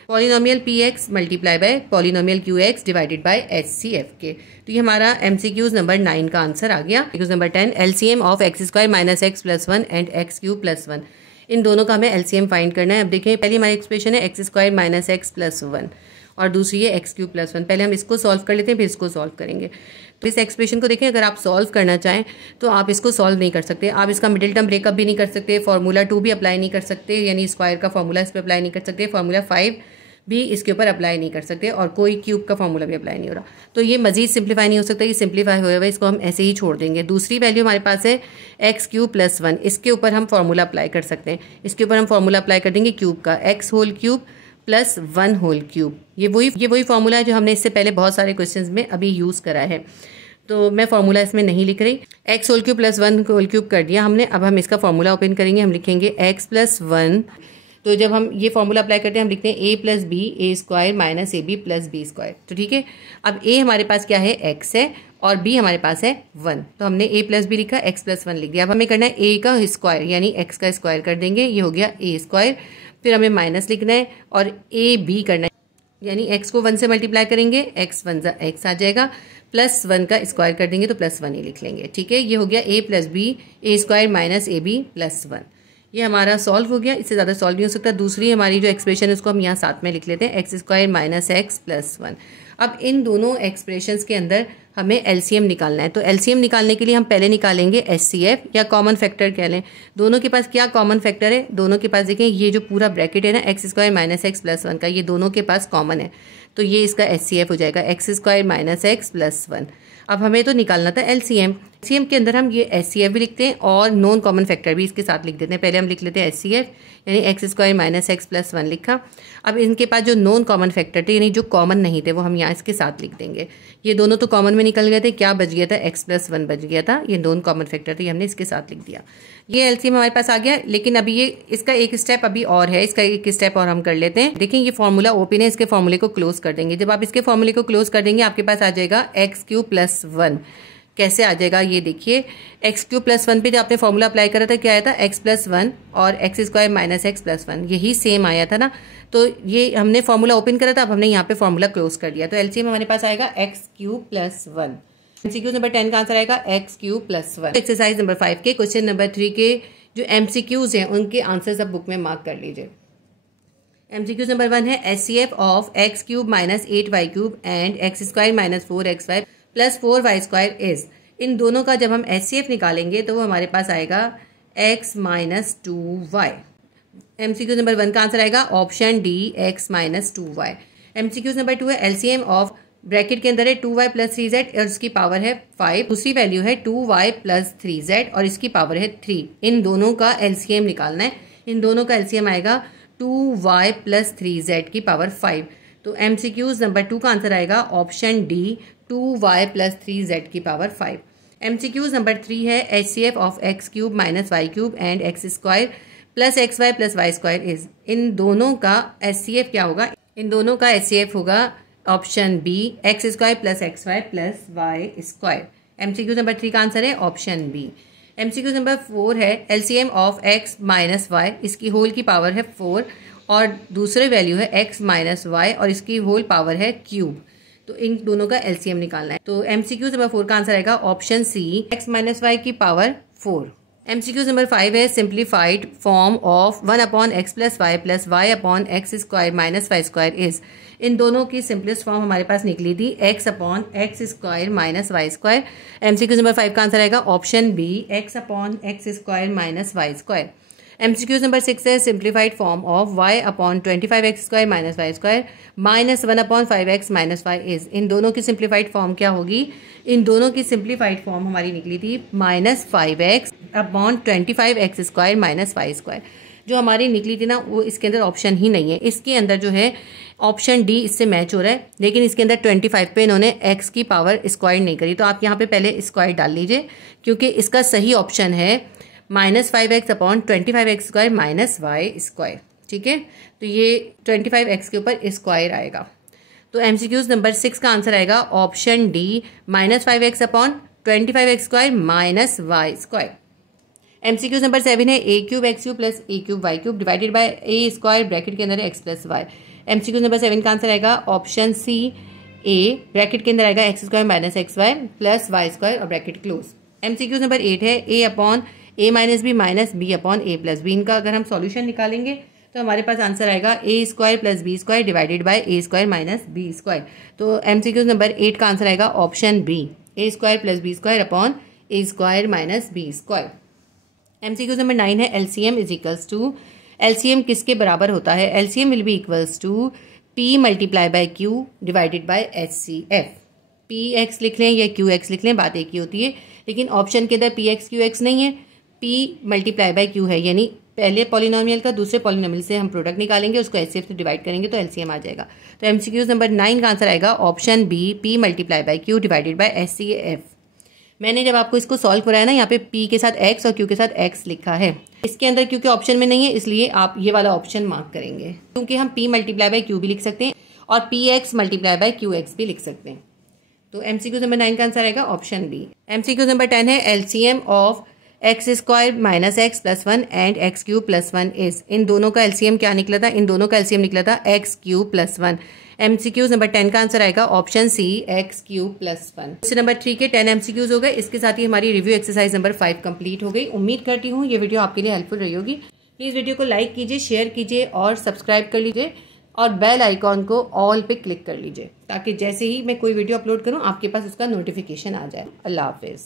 polynomial PX multiply by polynomial QX divided by SCF के। तो ये हमारा MCQs नंबर 9 का आंसर आ गया। MCQs number 10 LCM of x square minus x plus 1 and x cube plus 1, इन दोनों का हमें LCM फाइंड करना है। अब देखिए पहली हमारी एक्सप्रेशन है x square minus x plus 1 और दूसरी है एक्स क्यूब प्लस 1। पहले हम इसको सॉल्व कर लेते हैं फिर इसको सॉल्व करेंगे। तो इस एक्सप्रेशन को देखें, अगर आप सॉल्व करना चाहें तो आप इसको सॉल्व नहीं कर सकते, आप इसका मिडिल टर्म ब्रेकअप भी नहीं कर सकते, फार्मूला 2 भी अप्लाई नहीं कर सकते, यानी स्क्वायर का फार्मूला इस पर अप्लाई नहीं कर सकते, फार्मूला 5 भी इसके ऊपर अप्लाई नहीं कर सकते और कोई क्यूब का फार्मूला भी अप्लाई नहीं हो रहा। तो ये मजीद सिंप्लीफाई नहीं हो सकता, ये सिंप्लीफाई हुआ है, इसको हम ऐसे ही छोड़ देंगे। दूसरी वैल्यू हमारे पास है एक्स क्यूब प्लस 1, इसके ऊपर हम फार्मूला अप्लाई कर सकते हैं, इसके ऊपर हम फार्मूला अप्लाई कर देंगे क्यूब का, x whole cube plus 1 whole cube. ये वही फार्मूला है जो हमने इससे पहले बहुत सारे क्वेश्चंस में अभी यूज़ करा है, तो मैं फार्मूला इसमें नहीं लिख रही। X whole cube plus 1 whole cube कर दिया हमने। अब हम इसका फार्मूला ओपन करेंगे, हम लिखेंगे एक्स प्लस 1। तो जब हम ये फार्मूला अप्लाई करते हैं हम लिखते हैं a plus b a square minus a b plus b square. तो ठीक है, अब ए हमारे पास क्या है, एक्स है, और बी हमारे पास है 1, तो हमने ए प्लस बी लिखा, एक्स प्लस 1 लिख दिया। अब हमें करना है ए का स्क्वायर, यानी एक्स का स्क्वायर कर देंगे, ये हो गया ए स्क्वायर। फिर हमें माइनस लिखना है और ए बी करना है, यानी एक्स को 1 से मल्टीप्लाई करेंगे, एक्स 1 एक्स आ जाएगा, प्लस 1 का स्क्वायर कर देंगे तो प्लस 1 ही लिख लेंगे। ठीक है, ये हो गया a plus b a square minus a b plus 1। ये हमारा सॉल्व हो गया, इससे ज़्यादा सॉल्व नहीं हो सकता। दूसरी हमारी जो एक्सप्रेशन है उसको हम यहाँ साथ में लिख लेते हैं, x square minus x plus 1। अब इन दोनों एक्सप्रेशंस के अंदर हमें एलसीएम निकालना है, तो एलसीएम निकालने के लिए हम पहले निकालेंगे एचसीएफ या कॉमन फैक्टर कह लें। दोनों के पास क्या कॉमन फैक्टर है, दोनों के पास देखें ये जो पूरा ब्रैकेट है ना x square minus x plus 1 का, ये दोनों के पास कॉमन है, तो ये इसका एचसीएफ हो जाएगा x square minus x plus 1। अब हमें तो निकालना था एलसीएम, एलसीएम के अंदर हम ये एचसीएफ भी लिखते हैं और नॉन कॉमन फैक्टर भी इसके साथ लिख देते हैं। पहले हम लिख लेते हैं एचसीएफ यानी x square minus x plus 1 लिखा। अब इनके पास जो नॉन कॉमन फैक्टर थे यानी जो कॉमन नहीं थे वो हम यहाँ इसके साथ लिख देंगे। ये दोनों तो कॉमन में निकल गए थे, क्या बच गया था, एक्स प्लस 1 बच गया था। ये नॉन कॉमन फैक्टर थे, हमने इसके साथ लिख दिया। ये एलसीएम हमारे पास आ गया। लेकिन अभी ये इसका एक स्टेप अभी और है, इसका एक स्टेप और हम कर लेते हैं। देखिए ये फॉर्मूला ओपन है, इसके फॉर्मूले को क्लोज कर देंगे। जब आप इसके फॉर्मूले को क्लोज कर देंगे आपके पास आ जाएगा एक्स क्यूब प्लस 1। कैसे आ जाएगा ये देखिए, एक्स क्यूब प्लस 1 पे जो आपने फॉर्मूला अप्लाई करा था क्या आया था, एक्स प्लस 1 और x square minus x plus 1, यही सेम आया था ना। तो ये हमने फॉर्मूला ओपन करा था, अब हमने यहाँ पे फॉर्मूला क्लोज कर दिया। तो एलसीएम हमारे पास आएगा x cube plus 1। MCQ number 10 का आंसर आएगा x cube plus 1। Exercise number 5 के क्वेश्चन नंबर 3 के जो एमसीक्यूज हैं उनके आंसर सब बुक में मार्क कर लीजिए। एमसीक्यू नंबर 1 है HCF of x cube minus 8y cube and x square minus 4xy plus 4y square is. इन दोनों का जब हम एचसीएफ निकालेंगे तो वो हमारे पास आएगा x minus 2y। MCQ number 1 का आंसर आएगा option D x minus 2y। MCQ number 2 है एलसीएम ऑफ ब्रैकेट के अंदर है 2y प्लस 3z और इसकी पावर है 5। दूसरी वैल्यू है 2y प्लस 3z और इसकी पावर है 3। इन दोनों का एलसीएम निकालना है। इन दोनों का एलसीएम आएगा 2y प्लस 3z की पावर 5। तो एमसीक्यूज नंबर 2 का आंसर आएगा option D 2y plus 3z की पावर 5। एमसीक्यूज नंबर 3 है HCF of x cube minus y cube and x square plus XY plus y square is. इन दोनों का एचसीएफ क्या होगा, इन दोनों का एचसीएफ होगा option B x square plus XY plus y square. MCQ number 3 का आंसर है ऑप्शन बी। एमसीक्यू नंबर 4 है LCM of x minus y, इसकी होल की पावर है 4 और दूसरी वैल्यू है x माइनस वाई और इसकी होल पावर है क्यूब। तो इन दोनों का एलसीएम निकालना है। तो एमसीक्यू नंबर 4 का आंसर आएगा option c x minus y की पावर 4। एमसीक्यू नंबर 5 है simplified form of 1 upon x plus y plus y upon x square minus y square is. इन दोनों की सिंपलेस्ट फॉर्म हमारे पास निकली थी x upon x square minus y square. MCQ number 5 का आंसर आएगा option b x upon x square minus y square. MCQ number 6 है simplified form of y upon 25x square minus y square minus 1 upon 5x minus y is. इन दोनों की सिंप्लीफाइड फॉर्म क्या होगी, इन दोनों की सिंप्लीफाइड फॉर्म हमारी निकली थी minus 5x upon 25x square minus y square. जो हमारी निकली थी ना वो इसके अंदर ऑप्शन ही नहीं है। इसके अंदर जो है ऑप्शन डी इससे मैच हो रहा है, लेकिन इसके अंदर 25 पे इन्होंने x की पावर स्क्वायर नहीं करी। तो आप यहाँ पे पहले स्क्वायर डाल लीजिए क्योंकि इसका सही ऑप्शन है minus 5x upon 25x square minus y square. ठीक है, तो ये 25x के ऊपर स्क्वायर आएगा। तो एमसीक्यूज नंबर 6 का आंसर आएगा option d minus 5x upon 25x square minus y square. MCQs number 7 है a cube x cube plus a cube y cube divided by a square bracket के अंदर है x plus y. MCQs number 7 का आंसर आएगा ऑप्शन सी ए ब्रैकेट के अंदर आएगा x square minus x y plus y square और ब्रैकेट क्लोज। एमसीक्यूज नंबर 8 है a upon a minus b minus b upon a plus b. इनका अगर हम सॉल्यूशन निकालेंगे तो हमारे पास आंसर आएगा a square plus b square divided by a square minus b square. तो एमसीक्यूज नंबर 8 का आंसर आएगा option b a square plus b square upon a square minus b square. MCQs number 9 है LCM is equals to, LCM किसके बराबर होता है, LCM will be equals to p multiply by Q divided by HCF. P x लिख लें या क्यू एक्स लिख लें, बात एक ही होती है, लेकिन ऑप्शन के अंदर पी एक्स क्यू एक्स नहीं है, पी मल्टीप्लाई बाय क्यू है। यानी पहले पॉलिनोमियल का दूसरे पॉलिनोमियल से हम प्रोडक्ट निकालेंगे, उसको एचसीएफ से डिवाइड करेंगे तो एलसीएम आ जाएगा। तो एमसीक्यूज नंबर 9 का आंसर आएगा option B P multiply by Q divided by HCF. मैंने जब आपको इसको सॉल्व कराया ना, यहाँ पे p के साथ x और q के साथ x लिखा है, इसके अंदर क्योंकि ऑप्शन में नहीं है इसलिए आप ये वाला ऑप्शन मार्क करेंगे, क्योंकि हम p मल्टीप्लाई बाय q भी लिख सकते हैं और px मल्टीप्लाई बाय qx भी लिख सकते हैं। तो एमसीक्यू नंबर 9 का आंसर आएगा ऑप्शन बी। एमसीक्यू नंबर 10 है LCM of x square minus x plus 1 and x cube plus 1 is. इन दोनों का एलसीएम क्या निकला था, इन दोनों का एलसीएम निकला था x cube plus 1। MCQs number 10 का आंसर आएगा option C x cube plus 1। Question number 3 के 10 एमसीक्यूज हो गए। इसके साथ ही हमारी रिव्यू एक्सरसाइज नंबर 5 कंप्लीट हो गई। उम्मीद करती हूँ ये वीडियो आपके लिए हेल्पफुल रही होगी। प्लीज़ वीडियो को लाइक कीजिए, शेयर कीजिए और सब्सक्राइब कर लीजिए और बेल आइकॉन को ऑल पे क्लिक कर लीजिए ताकि जैसे ही मैं कोई वीडियो अपलोड करूँ आपके पास उसका नोटिफिकेशन आ जाए। अल्लाह हाफिज़।